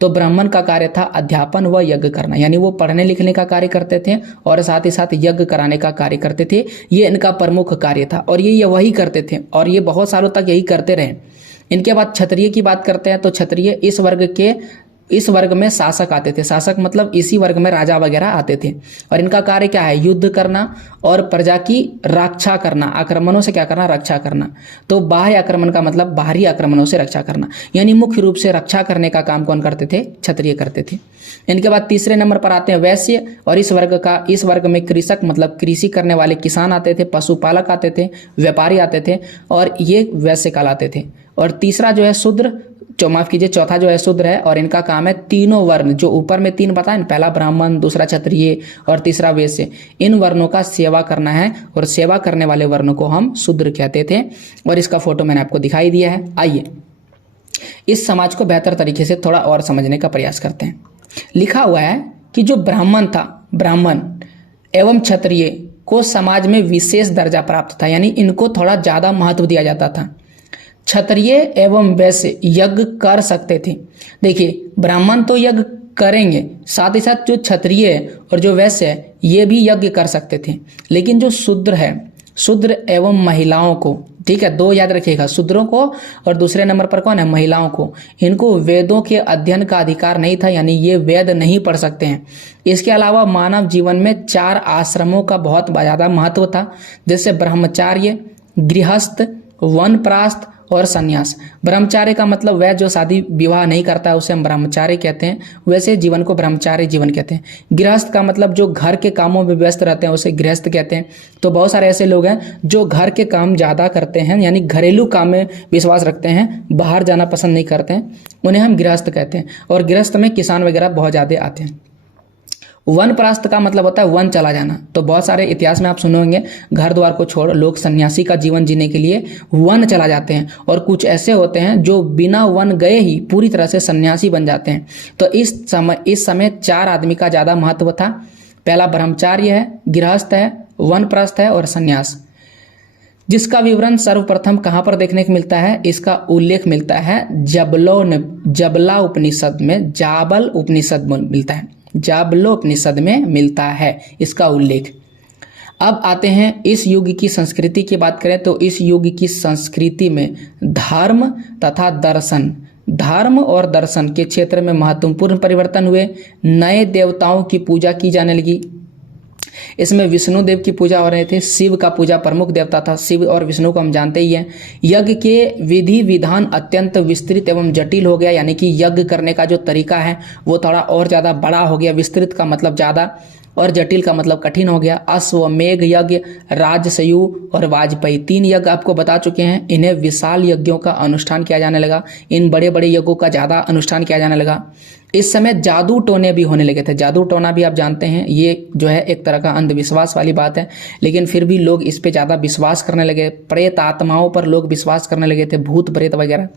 तो ब्राह्मण का कार्य था अध्यापन व यज्ञ करना, यानी वो पढ़ने लिखने का कार्य करते थे और साथ ही साथ यज्ञ कराने का कार्य करते थे। ये इनका प्रमुख कार्य था और ये वही करते थे और ये बहुत सालों तक यही करते रहे। इनके बाद क्षत्रिय की बात करते हैं, तो क्षत्रिय इस वर्ग में शासक आते थे। शासक मतलब इसी वर्ग में राजा वगैरह आते थे और इनका कार्य क्या है? युद्ध करना और प्रजा की रक्षा करना, आक्रमणों से क्या करना? रक्षा करना। तो बाह्य आक्रमण का मतलब बाहरी आक्रमणों से रक्षा करना, यानी मुख्य रूप से रक्षा करने का काम कौन करते थे? क्षत्रिय करते थे। इनके बाद तीसरे नंबर पर आते हैं वैश्य, और इस वर्ग में कृषक मतलब कृषि करने वाले किसान आते थे, पशुपालक आते थे, व्यापारी आते थे और ये वैश्य कहलाते थे। और तीसरा जो है शूद्र, चौथा जो है शूद्र है और इनका काम है तीनों वर्ण, जो ऊपर में 3 बताए, पहला ब्राह्मण, दूसरा क्षत्रिय और तीसरा वैश्य, इन वर्णों का सेवा करना है और सेवा करने वाले वर्णों को हम शूद्र कहते थे। और इसका फोटो मैंने आपको दिखाई दिया है। आइए इस समाज को बेहतर तरीके से थोड़ा और समझने का प्रयास करते हैं। लिखा हुआ है कि जो ब्राह्मण था, ब्राह्मण एवं क्षत्रिय को समाज में विशेष दर्जा प्राप्त था, यानी इनको थोड़ा ज्यादा महत्व दिया जाता था। क्षत्रिय एवं वैश्य यज्ञ कर सकते थे। देखिए, ब्राह्मण तो यज्ञ करेंगे, साथ ही साथ जो क्षत्रिय और जो वैश्य है ये भी यज्ञ कर सकते थे। लेकिन जो शूद्र है, शूद्र एवं महिलाओं को, ठीक है, 2 याद रखिएगा, शूद्रों को और दूसरे नंबर पर कौन है? महिलाओं को। इनको वेदों के अध्ययन का अधिकार नहीं था, यानी ये वेद नहीं पढ़ सकते हैं। इसके अलावा मानव जीवन में 4 आश्रमों का बहुत ज्यादा महत्व था, जैसे ब्रह्मचार्य, गृहस्थ, वनप्रास्थ और संन्यास। ब्रह्मचार्य का मतलब वह जो शादी विवाह नहीं करता है उसे हम ब्रह्मचार्य कहते हैं, वैसे जीवन को ब्रह्मचार्य जीवन कहते हैं। गृहस्थ का मतलब जो घर के कामों में व्यस्त रहते हैं उसे गृहस्थ कहते हैं। तो बहुत सारे ऐसे लोग हैं जो घर के काम ज़्यादा करते हैं, यानी घरेलू काम में विश्वास रखते हैं, बाहर जाना पसंद नहीं करते हैं, उन्हें हम गृहस्थ कहते हैं। और गृहस्थ में किसान वगैरह बहुत ज़्यादा आते हैं। वनप्रस्थ का मतलब होता है वन चला जाना। तो बहुत सारे इतिहास में आप सुने होंगे, घर द्वार को छोड़ लोग सन्यासी का जीवन जीने के लिए वन चला जाते हैं, और कुछ ऐसे होते हैं जो बिना वन गए ही पूरी तरह से सन्यासी बन जाते हैं। तो इस समय 4 आदमी का ज्यादा महत्व था। पहला ब्रह्मचार्य है, गृहस्थ है, वनप्रस्थ है और सन्यास, जिसका विवरण सर्वप्रथम कहां पर देखने को मिलता है? इसका उल्लेख मिलता है जबला उपनिषद में, जाबल उपनिषद में मिलता है, जाबलोपनिषद में मिलता है इसका उल्लेख। अब आते हैं इस युग की संस्कृति की बात करें तो इस युग की संस्कृति में धर्म तथा दर्शन, धर्म और दर्शन के क्षेत्र में महत्वपूर्ण परिवर्तन हुए। नए देवताओं की पूजा की जाने लगी। इसमें विष्णु देव की पूजा हो रहे थे। शिव का पूजा प्रमुख देवता था। शिव और विष्णु को हम जानते ही हैं। यज्ञ के विधि विधान अत्यंत विस्तृत एवं जटिल हो गया, यानी कि यज्ञ करने का जो तरीका है वो थोड़ा और ज्यादा बड़ा हो गया। विस्तृत का मतलब ज्यादा और जटिल का मतलब कठिन हो गया। अश्वमेघ यज्ञ, राजसयु और वाजपेयी 3 यज्ञ आपको बता चुके हैं। इन्हें विशाल यज्ञों का अनुष्ठान किया जाने लगा। इन बड़े बड़े यज्ञों का ज्यादा अनुष्ठान किया जाने लगा। इस समय जादू टोने भी होने लगे थे। जादू टोना भी आप जानते हैं, ये जो है एक तरह का अंधविश्वास वाली बात है, लेकिन फिर भी लोग इस पे ज्यादा विश्वास करने लगे। प्रेत आत्माओं पर लोग विश्वास करने लगे थे, भूत प्रेत वगैरह।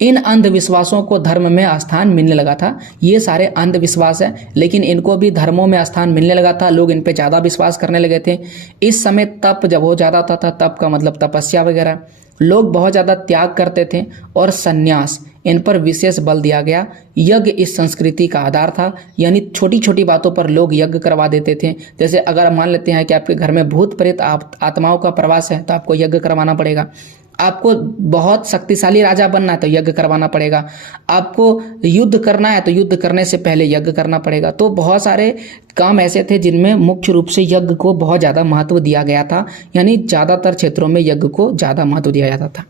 इन अंधविश्वासों को धर्म में स्थान मिलने लगा था। ये सारे अंधविश्वास है, लेकिन इनको भी धर्मों में स्थान मिलने लगा था। लोग इन पे ज्यादा विश्वास करने लगे थे। इस समय तप जब हो जाता था, तप का मतलब तपस्या वगैरह। लोग बहुत ज़्यादा त्याग करते थे और संन्यास, इन पर विशेष बल दिया गया। यज्ञ इस संस्कृति का आधार था, यानी छोटी छोटी बातों पर लोग यज्ञ करवा देते थे। जैसे अगर मान लेते हैं कि आपके घर में भूत प्रेत आत्माओं का प्रवास है तो आपको यज्ञ करवाना पड़ेगा। आपको बहुत शक्तिशाली राजा बनना है तो यज्ञ करवाना पड़ेगा। आपको युद्ध करना है तो युद्ध करने से पहले यज्ञ करना पड़ेगा। तो बहुत सारे काम ऐसे थे जिनमें मुख्य रूप से यज्ञ को बहुत ज़्यादा महत्व दिया गया था, यानी ज़्यादातर क्षेत्रों में यज्ञ को ज़्यादा महत्व दिया जाता था।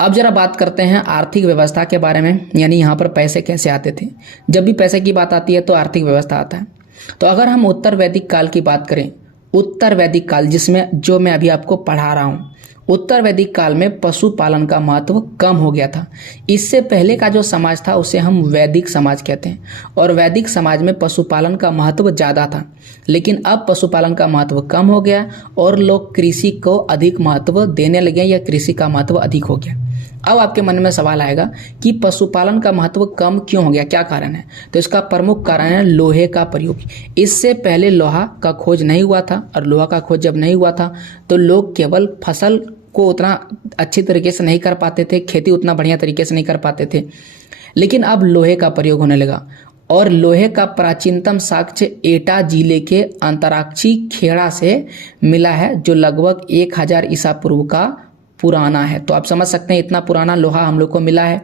अब जरा बात करते हैं आर्थिक व्यवस्था के बारे में, यानी यहाँ पर पैसे कैसे आते थे। जब भी पैसे की बात आती है तो आर्थिक व्यवस्था आता है। तो अगर हम उत्तर वैदिक काल की बात करें, उत्तर वैदिक काल जिसमें जो मैं अभी आपको पढ़ा रहा हूँ, उत्तर वैदिक काल में पशुपालन का महत्व कम हो गया था। इससे पहले का जो समाज था उसे हम वैदिक समाज कहते हैं, और वैदिक समाज में पशुपालन का महत्व ज़्यादा था। लेकिन अब पशुपालन का महत्व कम हो गया और लोग कृषि को अधिक महत्व देने लगे, या कृषि का महत्व अधिक हो गया। अब आपके मन में सवाल आएगा कि पशुपालन का महत्व कम क्यों हो गया, क्या कारण है। तो इसका प्रमुख कारण है लोहे का प्रयोग। इससे पहले लोहा का खोज नहीं हुआ था, और लोहा का खोज जब नहीं हुआ था तो लोग केवल फसल को उतना अच्छी तरीके से नहीं कर पाते थे, खेती उतना बढ़िया तरीके से नहीं कर पाते थे। लेकिन अब लोहे का प्रयोग होने लगा, और लोहे का प्राचीनतम साक्ष्य एटा जिले के अंतराक्षी खेड़ा से मिला है, जो लगभग 1000 ईसा पूर्व का पुराना है। तो आप समझ सकते हैं इतना पुराना लोहा हम लोग को मिला है।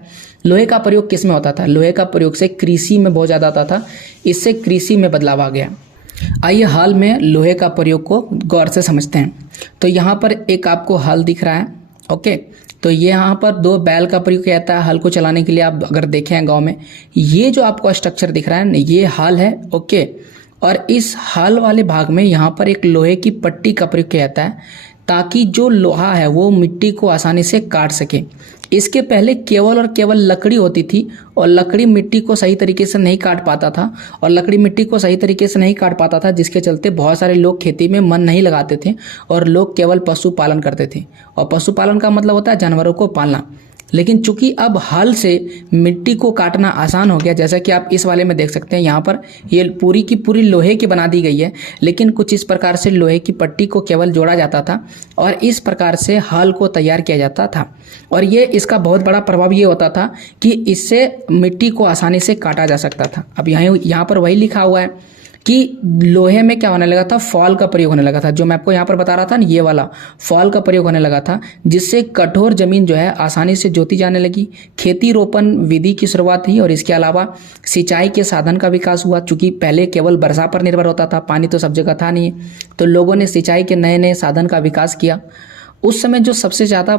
लोहे का प्रयोग किस में होता था? लोहे का प्रयोग से कृषि में बहुत ज़्यादा होता था, इससे कृषि में बदलाव आ गया। आइए हाल में लोहे का प्रयोग को गौर से समझते हैं। तो यहाँ पर एक आपको हल दिख रहा है, ओके। तो ये यहाँ पर 2 बैल का प्रयोग किया जाता है हल को चलाने के लिए। आप अगर देखें गांव में, ये जो आपको स्ट्रक्चर दिख रहा है ये हल है, ओके। और इस हल वाले भाग में यहाँ पर एक लोहे की पट्टी का प्रयोग किया जाता है, ताकि जो लोहा है वो मिट्टी को आसानी से काट सके। इसके पहले केवल और केवल लकड़ी होती थी, और लकड़ी मिट्टी को सही तरीके से नहीं काट पाता था, और लकड़ी मिट्टी को सही तरीके से नहीं काट पाता था, जिसके चलते बहुत सारे लोग खेती में मन नहीं लगाते थे, और लोग केवल पशुपालन करते थे। और पशुपालन का मतलब होता है जानवरों को पालना। लेकिन चूंकि अब हल से मिट्टी को काटना आसान हो गया, जैसा कि आप इस वाले में देख सकते हैं, यहाँ पर ये पूरी की पूरी लोहे की बना दी गई है, लेकिन कुछ इस प्रकार से लोहे की पट्टी को केवल जोड़ा जाता था, और इस प्रकार से हल को तैयार किया जाता था। और ये इसका बहुत बड़ा प्रभाव ये होता था कि इससे मिट्टी को आसानी से काटा जा सकता था। अब यहाँ पर वही लिखा हुआ है कि लोहे में क्या होने लगा था, फॉल का प्रयोग होने लगा था। जो मैं आपको यहाँ पर बता रहा था ना, ये वाला फॉल का प्रयोग होने लगा था, जिससे कठोर जमीन जो है आसानी से जोती जाने लगी। खेती रोपण विधि की शुरुआत हुई, और इसके अलावा सिंचाई के साधन का विकास हुआ। चूंकि पहले केवल वर्षा पर निर्भर होता था, पानी तो सब जगह था नहीं, तो लोगों ने सिंचाई के नए नए साधन का विकास किया। उस समय जो सबसे ज़्यादा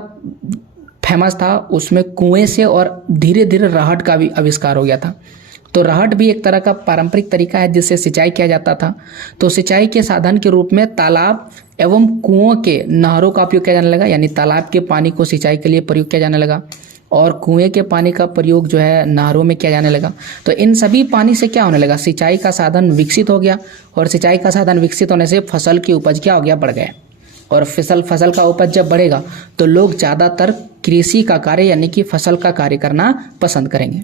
फेमस था उसमें कुएं से और धीरे धीरे रहट का भी आविष्कार हो गया था। तो रहट भी एक तरह का पारंपरिक तरीका है जिससे सिंचाई किया जाता था। तो सिंचाई के साधन के रूप में तालाब एवं कुओं के नहरों का उपयोग किया जाने लगा, यानी तालाब के पानी को सिंचाई के लिए प्रयोग किया जाने लगा, और कुएं के पानी का प्रयोग जो है नहरों में किया जाने लगा। तो इन सभी पानी से क्या होने लगा, सिंचाई का साधन विकसित हो गया, और सिंचाई का साधन विकसित होने से फसल की उपज क्या हो गया, बढ़ गया। और फसल का उपज जब बढ़ेगा तो लोग ज़्यादातर कृषि का कार्य यानी कि फसल का कार्य करना पसंद करेंगे।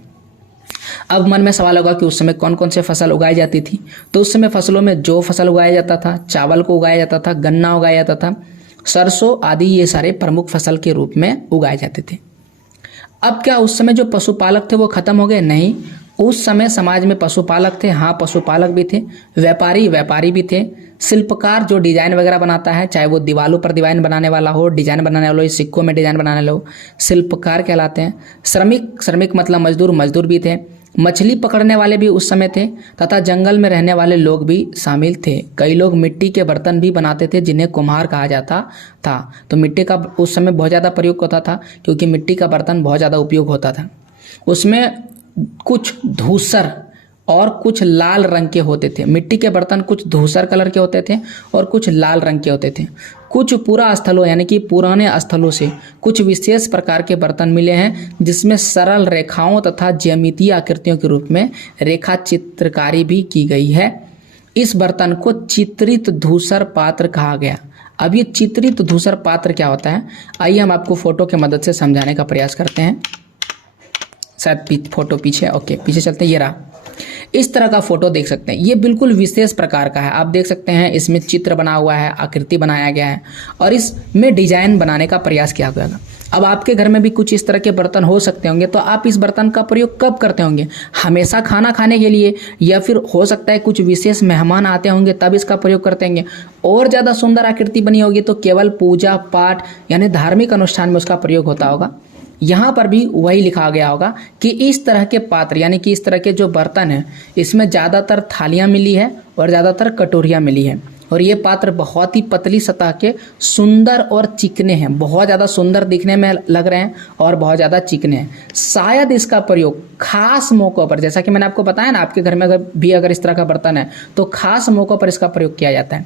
अब मन में सवाल होगा कि उस समय कौन कौन से फसल उगाई जाती थी। तो उस समय फसलों में जो फसल उगाया जाता था, चावल को उगाया जाता था, गन्ना उगाया जाता था, सरसों आदि, ये सारे प्रमुख फसल के रूप में उगाए जाते थे। अब क्या उस समय जो पशुपालक थे वो खत्म हो गए? नहीं, उस समय समाज में पशुपालक थे, हाँ पशुपालक भी थे, व्यापारी भी थे, शिल्पकार जो डिजाइन वगैरह बनाता है, चाहे वो दीवालों पर डिजाइन बनाने वाला हो, डिजाइन बनाने वाला हो, सिक्कों में डिजाइन बनाने वाला हो, शिल्पकार कहलाते हैं। श्रमिक मतलब मजदूर भी थे। मछली पकड़ने वाले भी उस समय थे, तथा जंगल में रहने वाले लोग भी शामिल थे। कई लोग मिट्टी के बर्तन भी बनाते थे जिन्हें कुम्हार कहा जाता था। तो मिट्टी का उस समय बहुत ज़्यादा प्रयोग होता था, क्योंकि मिट्टी का बर्तन बहुत ज़्यादा उपयोग होता था। उसमें कुछ धूसर और कुछ लाल रंग के होते थे। मिट्टी के बर्तन कुछ धूसर कलर के होते थे और कुछ लाल रंग के होते थे। कुछ पूरा स्थलों यानी कि पुराने स्थलों से कुछ विशेष प्रकार के बर्तन मिले हैं, जिसमें सरल रेखाओं तथा ज्यामितीय आकृतियों के रूप में रेखा चित्रकारी भी की गई है। इस बर्तन को चित्रित धूसर पात्र कहा गया। अब ये चित्रित धूसर पात्र क्या होता है, आइए हम आपको फोटो की मदद से समझाने का प्रयास करते हैं। शायद फोटो पीछे, ओके पीछे चलते हैं। ये रहा, इस तरह का फोटो देख सकते हैं। ये बिल्कुल विशेष प्रकार का है। आप देख सकते हैं इसमें चित्र बना हुआ है, आकृति बनाया गया है और इसमें डिजाइन बनाने का प्रयास किया गया है। अब आपके घर में भी कुछ इस तरह के बर्तन हो सकते होंगे, तो आप इस बर्तन का प्रयोग कब करते होंगे? हमेशा खाना खाने के लिए, या फिर हो सकता है कुछ विशेष मेहमान आते होंगे तब इसका प्रयोग करते होंगे। और ज़्यादा सुंदर आकृति बनी होगी तो केवल पूजा पाठ यानी धार्मिक अनुष्ठान में उसका प्रयोग होता होगा। यहाँ पर भी वही लिखा गया होगा कि इस तरह के पात्र यानी कि इस तरह के जो बर्तन हैं, इसमें ज़्यादातर थालियाँ मिली है और ज़्यादातर कटोरियाँ मिली हैं। और ये पात्र बहुत ही पतली सतह के सुंदर और चिकने हैं, बहुत ज़्यादा सुंदर दिखने में लग रहे हैं और बहुत ज़्यादा चिकने हैं। शायद इसका प्रयोग खास मौक़ों पर, जैसा कि मैंने आपको बताया ना, आपके घर में अगर इस तरह का बर्तन है तो खास मौक़ों पर इसका प्रयोग किया जाता है।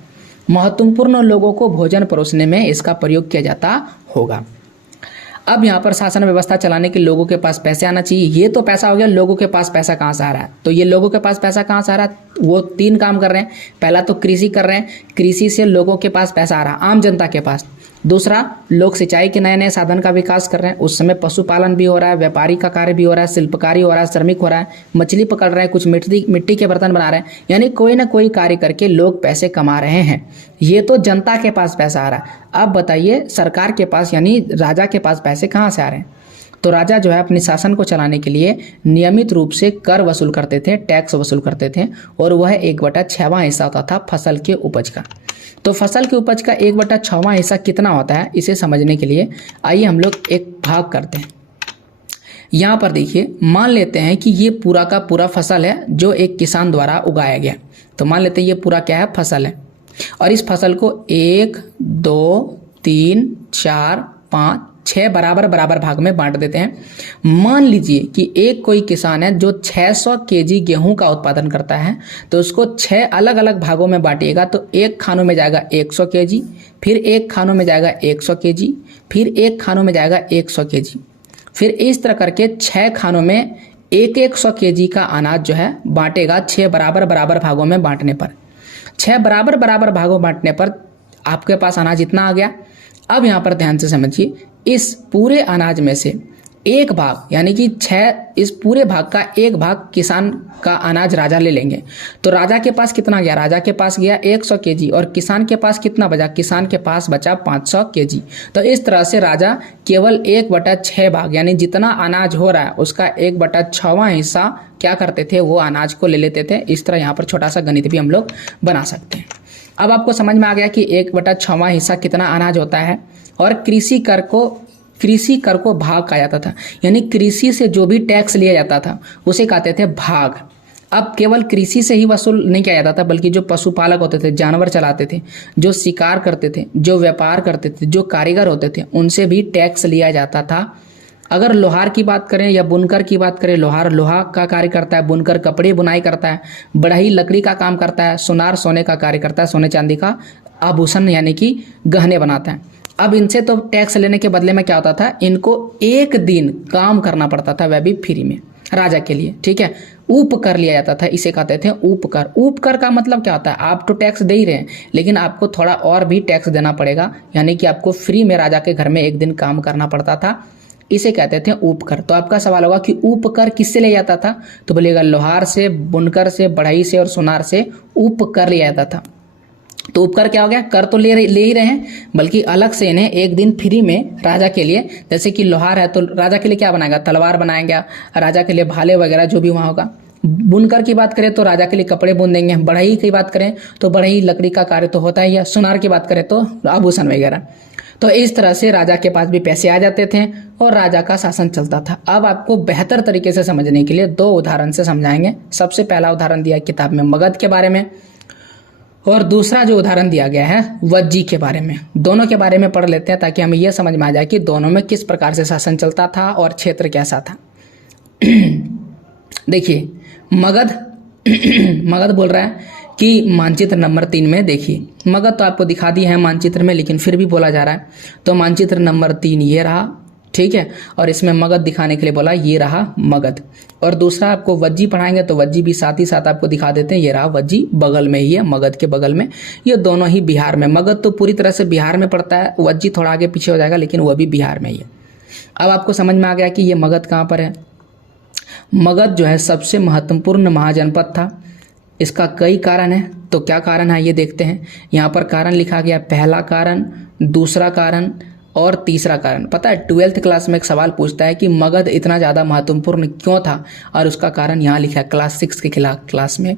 महत्वपूर्ण लोगों को भोजन परोसने में इसका प्रयोग किया जाता होगा। अब यहाँ पर शासन व्यवस्था चलाने के लोगों के पास पैसे आना चाहिए। ये तो पैसा हो गया, लोगों के पास पैसा कहाँ से आ रहा है? तो ये लोगों के पास पैसा कहाँ से आ रहा है? वो 3 काम कर रहे हैं। पहला तो कृषि कर रहे हैं, कृषि से लोगों के पास पैसा आ रहा है, आम जनता के पास। दूसरा, लोग सिंचाई के नए नए साधन का विकास कर रहे हैं, उस समय पशुपालन भी हो रहा है, व्यापारी का कार्य भी हो रहा है, शिल्पकारी हो रहा है, श्रमिक हो रहा है, मछली पकड़ रहे हैं, कुछ मिट्टी के बर्तन बना रहे हैं, यानी कोई ना कोई कार्य करके लोग पैसे कमा रहे हैं। ये तो जनता के पास पैसा आ रहा है। अब बताइए सरकार के पास यानी राजा के पास पैसे कहाँ से आ रहे हैं? तो राजा जो है अपने शासन को चलाने के लिए नियमित रूप से कर वसूल करते थे, टैक्स वसूल करते थे, और वह 1/6वां हिस्सा होता था फसल के उपज का। तो फसल के उपज का 1/6वां हिस्सा कितना होता है, इसे समझने के लिए आइए हम लोग एक भाग करते हैं। यहाँ पर देखिए, मान लेते हैं कि ये पूरा का पूरा फसल है जो एक किसान द्वारा उगाया गया। तो मान लेते हैं ये पूरा क्या है, फसल है, और इस फसल को 1, 2, 3, 4, 5, 6 बराबर बराबर भाग में बांट देते हैं। मान लीजिए कि एक कोई किसान है जो 600 केजी गेहूं का उत्पादन करता है, तो उसको 6 अलग अलग भागों में बांटिएगा तो एक खानों में जाएगा 100 केजी, फिर एक खानों में जाएगा 100 केजी, फिर एक खानों में जाएगा 100 केजी, फिर इस तरह करके 6 खानों में 100 केजी का अनाज जो है बांटेगा 6 बराबर बराबर भागों में बांटने पर। 6 बराबर बराबर भागों बांटने पर आपके पास अनाज इतना आ गया। अब यहाँ पर ध्यान से समझिए, इस पूरे अनाज में से एक भाग यानी कि 6, इस पूरे भाग का एक भाग किसान का अनाज राजा ले लेंगे। तो राजा के पास कितना गया? राजा के पास गया 100 केजी, और किसान के पास कितना बचा? किसान के पास बचा 500 केजी। तो इस तरह से राजा केवल 1/6 भाग यानी जितना अनाज हो रहा है उसका 1/6वां हिस्सा क्या करते थे, वो अनाज को ले लेते थे। इस तरह यहाँ पर छोटा सा गणित भी हम लोग बना सकते हैं। अब आपको समझ में आ गया कि 1/6वां हिस्सा कितना अनाज होता है। और कृषि कर को भाग कहा जाता था, यानी कृषि से जो भी टैक्स लिया जाता था उसे कहते थे भाग। अब केवल कृषि से ही वसूल नहीं किया जाता था, बल्कि जो पशुपालक होते थे, जानवर चलाते थे, जो शिकार करते थे, जो व्यापार करते थे, जो कारीगर होते थे, उनसे भी टैक्स लिया जाता था। अगर लोहार की बात करें या बुनकर की बात करें, लोहार लोहा का कार्य करता है, बुनकर कपड़े बुनाई करता है, बढ़ई लकड़ी का काम करता है, सुनार सोने का कार्य करता है, सोने चांदी का आभूषण यानी कि गहने बनाता है। अब इनसे तो टैक्स लेने के बदले में क्या होता था, इनको एक दिन काम करना पड़ता था, वह भी फ्री में राजा के लिए, ठीक है। उपकर लिया जाता था, इसे कहते थे उपकर। उपकर का मतलब क्या होता है, आप तो टैक्स दे ही रहे हैं लेकिन आपको थोड़ा और भी टैक्स देना पड़ेगा, यानी कि आपको फ्री में राजा के घर में एक दिन काम करना पड़ता था, इसे कहते थे उपकर। तो आपका सवाल होगा कि उपकर किससे लिया जाता था, तो बोलिएगा लोहार से, बुनकर से, बढ़ई से और सुनार से उपकर लिया जाता था। तो उपकर क्या हो गया, कर तो ले ही रहे हैं, बल्कि अलग से इन्हें एक दिन फ्री में राजा के लिए, जैसे कि लोहार है तो राजा के लिए क्या बनाएगा, तलवार बनाएगा, राजा के लिए भाले वगैरह जो भी वहाँ होगा। बुनकर की बात करें तो राजा के लिए कपड़े बुन देंगे। बढ़ई की बात करें तो बढ़ई लकड़ी का कार्य तो होता ही है। सुनार की बात करें तो आभूषण वगैरह। तो इस तरह से राजा के पास भी पैसे आ जाते थे और राजा का शासन चलता था। अब आपको बेहतर तरीके से समझने के लिए 2 उदाहरण से समझाएंगे। सबसे पहला उदाहरण दिया किताब में मगध के बारे में, और दूसरा जो उदाहरण दिया गया है वज्जी के बारे में। दोनों के बारे में पढ़ लेते हैं ताकि हमें यह समझ में आ जाए कि दोनों में किस प्रकार से शासन चलता था और क्षेत्र कैसा था। देखिए मगध बोल रहा है कि मानचित्र नंबर 3 में देखिए, मगध तो आपको दिखा दी है मानचित्र में, लेकिन फिर भी बोला जा रहा है। तो मानचित्र नंबर 3 ये रहा, ठीक है, और इसमें मगध दिखाने के लिए बोला, ये रहा मगध। और दूसरा आपको वज्जी पढ़ाएंगे तो वज्जी भी साथ ही साथ आपको दिखा देते हैं, ये रहा वज्जी, बगल में ही है, मगध के बगल में। ये दोनों ही बिहार में, मगध तो पूरी तरह से बिहार में पड़ता है, वज्जी थोड़ा आगे पीछे हो जाएगा लेकिन वह भी बिहार में ही है। अब आपको समझ में आ गया कि ये मगध कहाँ पर है। मगध जो है सबसे महत्वपूर्ण महाजनपद था। इसका कई कारण है, तो क्या कारण है ये देखते हैं। यहाँ पर कारण लिखा गया, पहला कारण, दूसरा कारण और तीसरा कारण। पता है 12th क्लास में एक सवाल पूछता है कि मगध इतना ज़्यादा महत्वपूर्ण क्यों था, और उसका कारण यहाँ लिखा है क्लास 6 के खिलाफ क्लास में।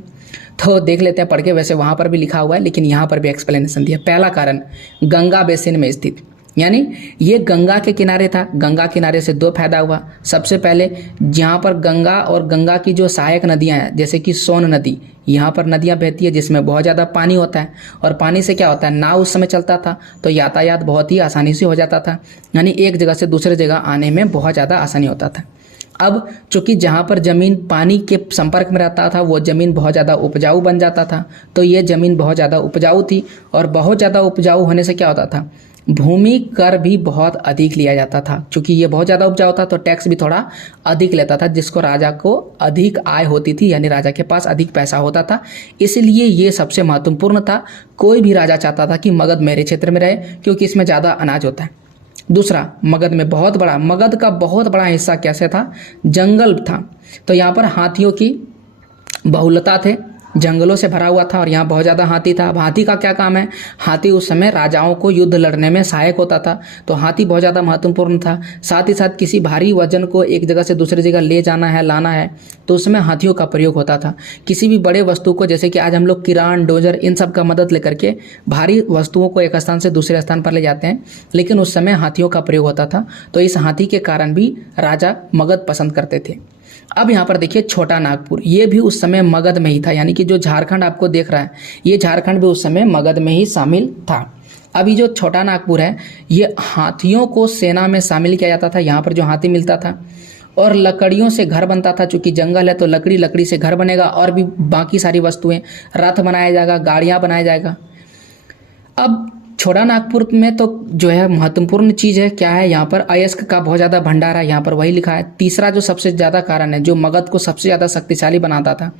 तो देख लेते हैं पढ़ के, वैसे वहाँ पर भी लिखा हुआ है लेकिन यहाँ पर भी एक्सप्लेनेशन दिया। पहला कारण, गंगा बेसिन में स्थित, यानी ये गंगा के किनारे था। गंगा किनारे से दो फायदा हुआ। सबसे पहले जहाँ पर गंगा और गंगा की जो सहायक नदियाँ हैं, जैसे कि सोन नदी, यहाँ पर नदियाँ बहती है जिसमें बहुत ज़्यादा पानी होता है, और पानी से क्या होता है, नाव उस समय चलता था तो यातायात बहुत ही आसानी से हो जाता था, यानी एक जगह से दूसरे जगह आने में बहुत ज़्यादा आसानी होता था। अब चूंकि जहाँ पर ज़मीन पानी के संपर्क में रहता था वो ज़मीन बहुत ज़्यादा उपजाऊ बन जाता था, तो ये ज़मीन बहुत ज़्यादा उपजाऊ थी, और बहुत ज़्यादा उपजाऊ होने से क्या होता था, भूमि कर भी बहुत अधिक लिया जाता था। क्योंकि ये बहुत ज़्यादा उपजाऊ था तो टैक्स भी थोड़ा अधिक लेता था, जिसको राजा को अधिक आय होती थी, यानी राजा के पास अधिक पैसा होता था। इसलिए ये सबसे महत्वपूर्ण था। कोई भी राजा चाहता था कि मगध मेरे क्षेत्र में रहे, क्योंकि इसमें ज़्यादा अनाज होता है। दूसरा, मगध में मगध का बहुत बड़ा हिस्सा कैसे था, जंगल था। तो यहाँ पर हाथियों की बहुलता थे, जंगलों से भरा हुआ था, और यहाँ बहुत ज़्यादा हाथी था। अब हाथी का क्या काम है, हाथी उस समय राजाओं को युद्ध लड़ने में सहायक होता था, तो हाथी बहुत ज़्यादा महत्वपूर्ण था। साथ ही साथ किसी भारी वजन को एक जगह से दूसरी जगह ले जाना है, लाना है, तो उसमें हाथियों का प्रयोग होता था। किसी भी बड़े वस्तु को, जैसे कि आज हम लोग किरान, डोजर, इन सब का मदद लेकर के भारी वस्तुओं को एक स्थान से दूसरे स्थान पर ले जाते हैं, लेकिन उस समय हाथियों का प्रयोग होता था। तो इस हाथी के कारण भी राजा मगध पसंद करते थे। अब यहाँ पर देखिए छोटा नागपुर, ये भी उस समय मगध में ही था, यानी कि जो झारखंड आपको देख रहा है ये झारखंड भी उस समय मगध में ही शामिल था। अभी जो छोटा नागपुर है ये हाथियों को सेना में शामिल किया जाता था। यहाँ पर जो हाथी मिलता था, और लकड़ियों से घर बनता था। चूंकि जंगल है तो लकड़ी से घर बनेगा, और भी बाकी सारी वस्तुएं, रथ बनाया जाएगा, गाड़ियाँ बनाया जाएगा। अब छोटा नागपुर में तो जो है महत्वपूर्ण चीज़ है क्या है, यहाँ पर अयस्क का बहुत ज़्यादा भंडार है, यहाँ पर वही लिखा है। तीसरा जो सबसे ज़्यादा कारण है, जो मगध को सबसे ज़्यादा शक्तिशाली बनाता था,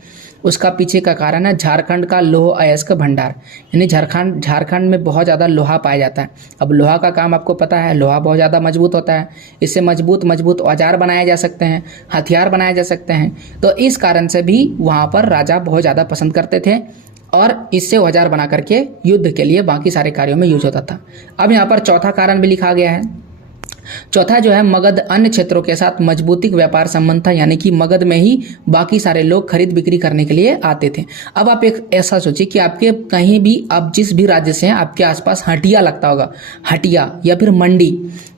उसका पीछे का कारण है झारखंड का लौह अयस्क भंडार, यानी झारखंड में बहुत ज़्यादा लोहा पाया जाता है। अब लोहा का काम आपको पता है, लोहा बहुत ज़्यादा मजबूत होता है, इससे मजबूत औजार बनाए जा सकते हैं, हथियार बनाए जा सकते हैं। तो इस कारण से भी वहाँ पर राजा बहुत ज़्यादा पसंद करते थे, और इससे औजार बना करके युद्ध के लिए बाकी सारे कार्यों में यूज होता था। अब यहाँ पर चौथा कारण भी लिखा गया है। चौथा जो है, मगध अन्य क्षेत्रों के साथ मजबूती व्यापार संबंध था, यानी कि मगध में ही बाकी सारे लोग खरीद बिक्री करने के लिए आते थे। अब आप एक ऐसा सोचिए कि आपके कहीं भी, आप जिस भी राज्य से हैं, आपके आसपास हटिया लगता होगा, हटिया या फिर मंडी।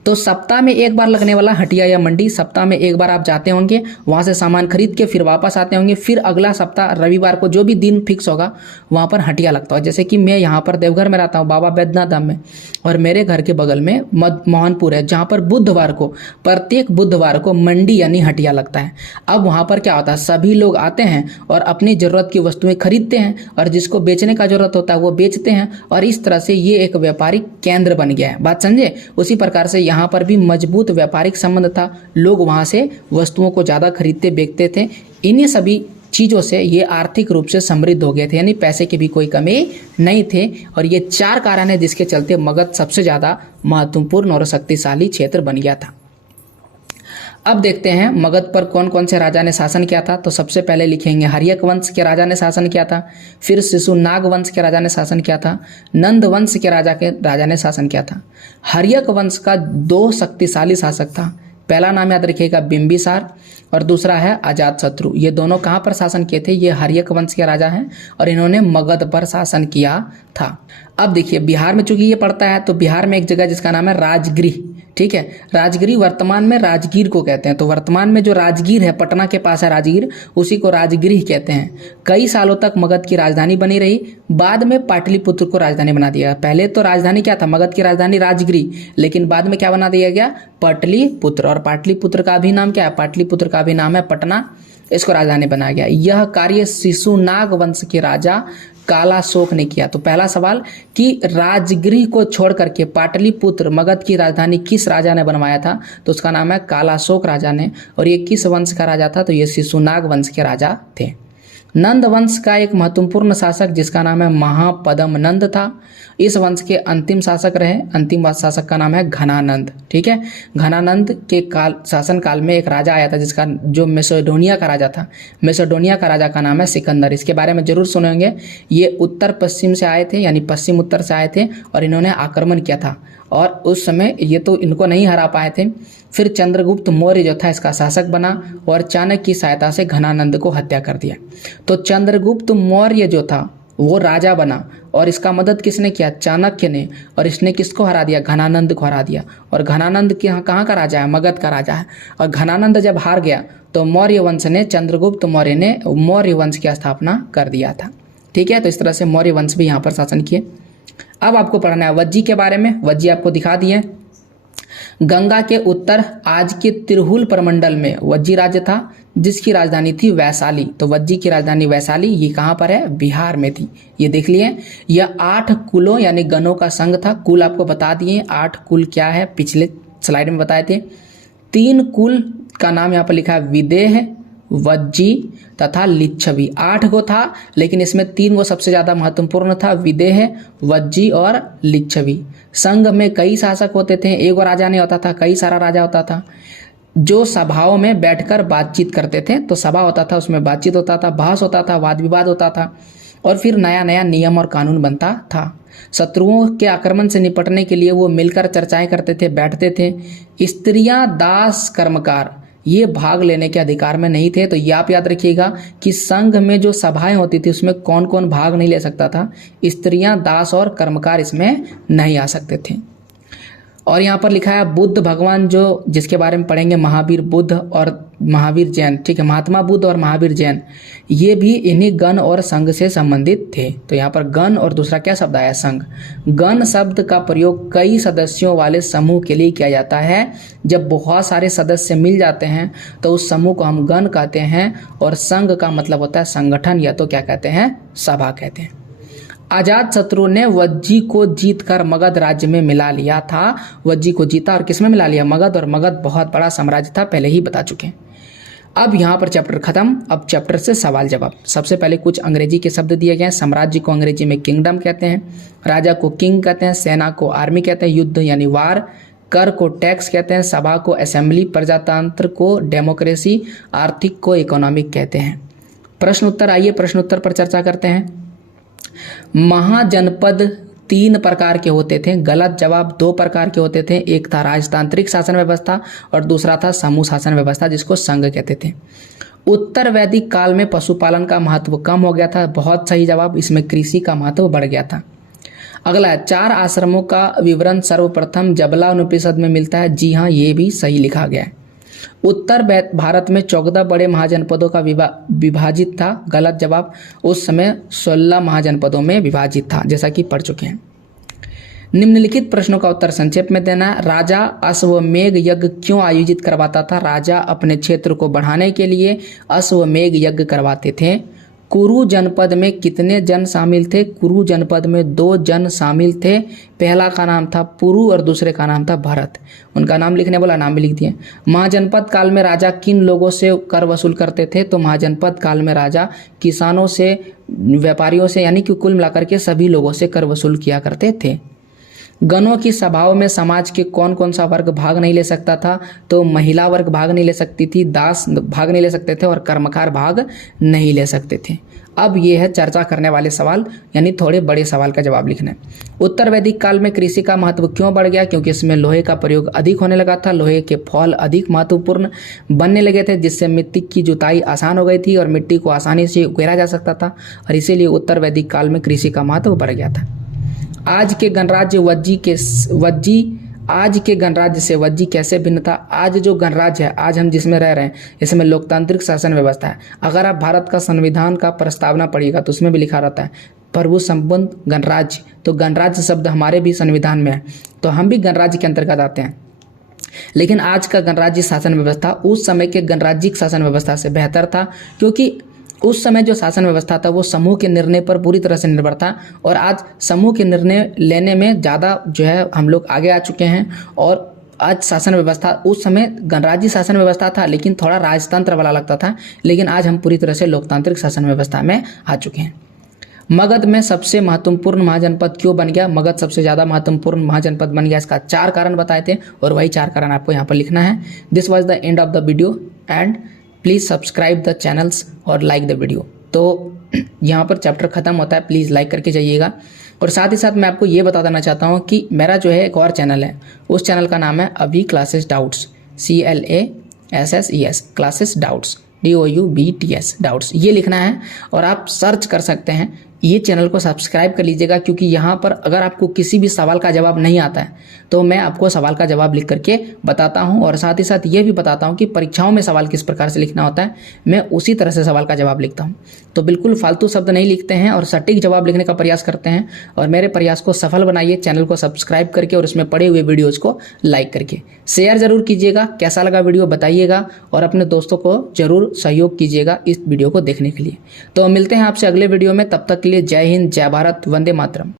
तो सप्ताह में एक बार लगने वाला हटिया या मंडी, सप्ताह में एक बार आप जाते होंगे, वहाँ से सामान खरीद के फिर वापस आते होंगे, फिर अगला सप्ताह रविवार को जो भी दिन फिक्स होगा वहाँ पर हटिया लगता है। जैसे कि मैं यहाँ पर देवघर में रहता हूँ, बाबा बैद्यनाथ धाम में, और मेरे घर के बगल में मोहनपुर है, जहाँ पर बुधवार को, प्रत्येक बुधवार को मंडी यानी हटिया लगता है। अब वहाँ पर क्या होता है, सभी लोग आते हैं और अपनी ज़रूरत की वस्तुएं खरीदते हैं, और जिसको बेचने का ज़रूरत होता है वो बेचते हैं, और इस तरह से ये एक व्यापारिक केंद्र बन गया है। बात समझे? उसी प्रकार से यहाँ पर भी मजबूत व्यापारिक संबंध था, लोग वहाँ से वस्तुओं को ज़्यादा खरीदते बेचते थे। इन्हीं सभी चीज़ों से ये आर्थिक रूप से समृद्ध हो गए थे, यानी पैसे की भी कोई कमी नहीं थे। और ये चार कारण है जिसके चलते मगध सबसे ज़्यादा महत्वपूर्ण और शक्तिशाली क्षेत्र बन गया था। अब देखते हैं मगध पर कौन कौन से राजा ने शासन किया था। तो सबसे पहले लिखेंगे हर्यक वंश के राजा ने शासन किया था, फिर शिशुनाग वंश के राजा ने शासन किया था, नंद वंश के राजा ने शासन किया था। हर्यक वंश का दो शक्तिशाली शासक था, पहला नाम याद रखिएगा बिंबिसार, और दूसरा है अजातशत्रु। ये दोनों कहाँ पर शासन किए थे, ये हर्यक वंश के राजा हैं, और इन्होंने मगध पर शासन किया था। अब देखिए बिहार में चूंकि ये पड़ता है, तो बिहार में एक जगह जिसका नाम है राजगृह, ठीक है, राजगीर, वर्तमान में राजगीर को कहते हैं। तो वर्तमान में जो राजगीर है, पटना के पास है राजगीर, उसी को राजगृह कहते हैं। कई सालों तक मगध की राजधानी बनी रही, बाद में पाटलिपुत्र को राजधानी बना दिया। पहले तो राजधानी क्या था, मगध की राजधानी राजगृह, लेकिन बाद में क्या बना दिया गया, पाटलिपुत्र। और पाटलिपुत्र का भी नाम क्या है, पाटलिपुत्र का भी नाम है पटना, इसको राजधानी बनाया गया। यह कार्य शिशुनाग वंश के राजा कालाशोक ने किया। तो पहला सवाल कि राजगृह को छोड़ करके पाटलिपुत्र मगध की राजधानी किस राजा ने बनवाया था, तो उसका नाम है कालाशोक राजा ने। और ये किस वंश का राजा था, तो ये शिशुनाग वंश के राजा थे। नंद वंश का एक महत्वपूर्ण शासक जिसका नाम है महापद्म नंद था। इस वंश के अंतिम शासक रहे, अंतिम शासक का नाम है घनानंद। ठीक है, घनानंद के शासन काल में एक राजा आया था जिसका जो मैसेडोनिया का राजा था। मैसेडोनिया का राजा का नाम है सिकंदर। इसके बारे में जरूर सुनेंगे। ये उत्तर पश्चिम से आए थे, यानी पश्चिम उत्तर से आए थे और इन्होंने आक्रमण किया था और उस समय ये तो इनको नहीं हरा पाए थे। फिर चंद्रगुप्त मौर्य जो था इसका शासक बना और चाणक्य की सहायता से घनानंद को हत्या कर दिया। तो चंद्रगुप्त मौर्य जो था वो राजा बना और इसका मदद किसने किया? चाणक्य ने। और इसने किसको हरा दिया? घनानंद को हरा दिया। और घनानंद कहाँ का राजा है? मगध का राजा है। और घनानंद जब हार गया तो मौर्य वंश ने, चंद्रगुप्त मौर्य ने मौर्य वंश की स्थापना कर दिया था। ठीक है, तो इस तरह से मौर्य वंश भी यहाँ पर शासन किए। अब आपको पढ़ना है वज्जी के बारे में। वज्जी आपको दिखा दिए। गंगा के उत्तर आज के तिरहुल प्रमंडल में वज्जी राज्य था जिसकी राजधानी थी वैशाली। तो वज्जी की राजधानी वैशाली, ये कहाँ पर है? बिहार में थी। ये देख लिए। यह 8 कुलों यानी गणों का संघ था। कुल आपको बता दिए। 8 कुल क्या है पिछले स्लाइड में बताए थे। 3 कुल का नाम यहाँ पर लिखा है विदेह, वज्जी तथा लिच्छवी। 8 गो था लेकिन इसमें 3 गो सबसे ज्यादा महत्वपूर्ण था, विदेह, वज्जी और लिच्छवी। संघ में कई शासक होते थे, एक गो राजा नहीं होता था, कई सारा राजा होता था जो सभाओं में बैठकर बातचीत करते थे। तो सभा होता था, उसमें बातचीत होता था, बहस होता था, वाद विवाद होता था और फिर नया नया नियम और कानून बनता था। शत्रुओं के आक्रमण से निपटने के लिए वो मिलकर चर्चाएं करते थे, बैठते थे। स्त्रियां, दास, कर्मकार ये भाग लेने के अधिकार में नहीं थे। तो ये आप याद रखिएगा कि संघ में जो सभाएं होती थी उसमें कौन कौन भाग नहीं ले सकता था? स्त्रियां, दास और कर्मकार इसमें नहीं आ सकते थे। और यहाँ पर लिखा है बुद्ध भगवान, जो जिसके बारे में पढ़ेंगे, महावीर बुद्ध और महावीर जैन। ठीक है, महात्मा बुद्ध और महावीर जैन ये भी इन्हीं गण और संघ से संबंधित थे। तो यहाँ पर गण और दूसरा क्या शब्द आया? संघ। गण शब्द का प्रयोग कई सदस्यों वाले समूह के लिए किया जाता है। जब बहुत सारे सदस्य मिल जाते हैं तो उस समूह को हम गण कहते हैं और संघ का मतलब होता है संगठन या तो क्या कहते हैं? सभा कहते हैं। आजाद शत्रु ने वज्जी को जीतकर मगध राज्य में मिला लिया था। वज्जी को जीता और किसमें मिला लिया? मगध। और मगध बहुत बड़ा साम्राज्य था, पहले ही बता चुके हैं। अब यहाँ पर चैप्टर खत्म। अब चैप्टर से सवाल जवाब। सबसे पहले कुछ अंग्रेजी के शब्द दिए गए हैं। साम्राज्य को अंग्रेजी में किंगडम कहते हैं, राजा को किंग कहते हैं, सेना को आर्मी कहते हैं, युद्ध यानी वार, कर को टैक्स कहते हैं, सभा को असेंबली, प्रजातंत्र को डेमोक्रेसी, आर्थिक को इकोनॉमिक कहते हैं। प्रश्न उत्तर, आइए प्रश्न उत्तर पर चर्चा करते हैं। महाजनपद 3 प्रकार के होते थे। गलत जवाब 2 प्रकार के होते थे। एक था राजतांत्रिक शासन व्यवस्था और दूसरा था समूह शासन व्यवस्था जिसको संघ कहते थे। उत्तर वैदिक काल में पशुपालन का महत्व कम हो गया था। बहुत सही जवाब, इसमें कृषि का महत्व बढ़ गया था। अगला 4 आश्रमों का विवरण सर्वप्रथम जबला उपनिषद में मिलता है। जी हाँ, ये भी सही लिखा गया है। उत्तर भारत में 14 बड़े महाजनपदों का विभाजित था। गलत जवाब, उस समय 16 महाजनपदों में विभाजित था, जैसा कि पढ़ चुके हैं। निम्नलिखित प्रश्नों का उत्तर संक्षेप में देना। राजा अश्वमेध यज्ञ क्यों आयोजित करवाता था? राजा अपने क्षेत्र को बढ़ाने के लिए अश्वमेध यज्ञ करवाते थे। कुरु जनपद में कितने जन शामिल थे? कुरु जनपद में 2 जन शामिल थे। पहला का नाम था पुरु और दूसरे का नाम था भरत। उनका नाम लिखने बोला, नाम भी लिख दिए। महाजनपद काल में राजा किन लोगों से कर वसूल करते थे? तो महाजनपद काल में राजा किसानों से, व्यापारियों से, यानी कि कुल मिलाकर के सभी लोगों से कर वसूल किया करते थे। गणों की सभाओं में समाज के कौन कौन सा वर्ग भाग नहीं ले सकता था? तो महिला वर्ग भाग नहीं ले सकती थी, दास भाग नहीं ले सकते थे और कर्मकार भाग नहीं ले सकते थे। अब ये है चर्चा करने वाले सवाल, यानी थोड़े बड़े सवाल का जवाब लिखना है। उत्तर वैदिक काल में कृषि का महत्व क्यों बढ़ गया? क्योंकि इसमें लोहे का प्रयोग अधिक होने लगा था। लोहे के फौल अधिक महत्वपूर्ण बनने लगे थे जिससे मिट्टी की जुताई आसान हो गई थी और मिट्टी को आसानी से उकेरा जा सकता था और इसीलिए उत्तर वैदिक काल में कृषि का महत्व बढ़ गया था। आज के गणराज्य से वज्जी कैसे भिन्न था? आज जो गणराज्य है, आज हम जिसमें रह रहे हैं, इसमें लोकतांत्रिक शासन व्यवस्था है। अगर आप भारत का संविधान का प्रस्तावना पढ़िएगा तो उसमें भी लिखा रहता है प्रभु संबंध गणराज्य। तो गणराज्य शब्द हमारे भी संविधान में है, तो हम भी गणराज्य के अंतर्गत आते हैं। लेकिन आज का गणराज्य शासन व्यवस्था उस समय के गणराज्यिक शासन व्यवस्था से बेहतर था, क्योंकि उस समय जो शासन व्यवस्था था वो समूह के निर्णय पर पूरी तरह से निर्भर था और आज समूह के निर्णय लेने में ज़्यादा जो है हम लोग आगे आ चुके हैं और आज शासन व्यवस्था, उस समय गणराज्य शासन व्यवस्था था लेकिन थोड़ा राजतंत्र वाला लगता था, लेकिन आज हम पूरी तरह से लोकतांत्रिक शासन व्यवस्था में आ चुके हैं। मगध में सबसे महत्वपूर्ण महाजनपद क्यों बन गया? मगध सबसे ज़्यादा महत्वपूर्ण महाजनपद बन गया, इसका 4 कारण बताए थे और वही 4 कारण आपको यहाँ पर लिखना है। This was the end of the video and please subscribe the channels और लाइक द वीडियो। तो यहाँ पर चैप्टर खत्म होता है, प्लीज़ लाइक करके जाइएगा। और साथ ही साथ मैं आपको ये बता देना चाहता हूँ कि मेरा जो है एक और चैनल है, उस चैनल का नाम है अभी classes doubts, CLASSES classes doubts, DOUBTS doubts, ये लिखना है और आप सर्च कर सकते हैं। ये चैनल को सब्सक्राइब कर लीजिएगा, क्योंकि यहाँ पर अगर आपको किसी भी सवाल का जवाब नहीं आता है तो मैं आपको सवाल का जवाब लिख करके बताता हूँ, और साथ ही साथ ये भी बताता हूँ कि परीक्षाओं में सवाल किस प्रकार से लिखना होता है, मैं उसी तरह से सवाल का जवाब लिखता हूँ। तो बिल्कुल फालतू शब्द नहीं लिखते हैं और सटीक जवाब लिखने का प्रयास करते हैं। और मेरे प्रयास को सफल बनाइए चैनल को सब्सक्राइब करके और उसमें पड़े हुए वीडियोज़ को लाइक करके। शेयर जरूर कीजिएगा, कैसा लगा वीडियो बताइएगा, और अपने दोस्तों को जरूर सहयोग कीजिएगा इस वीडियो को देखने के लिए। तो मिलते हैं आपसे अगले वीडियो में, तब तक के लिए जय हिंद, जय भारत, वंदे मातरम।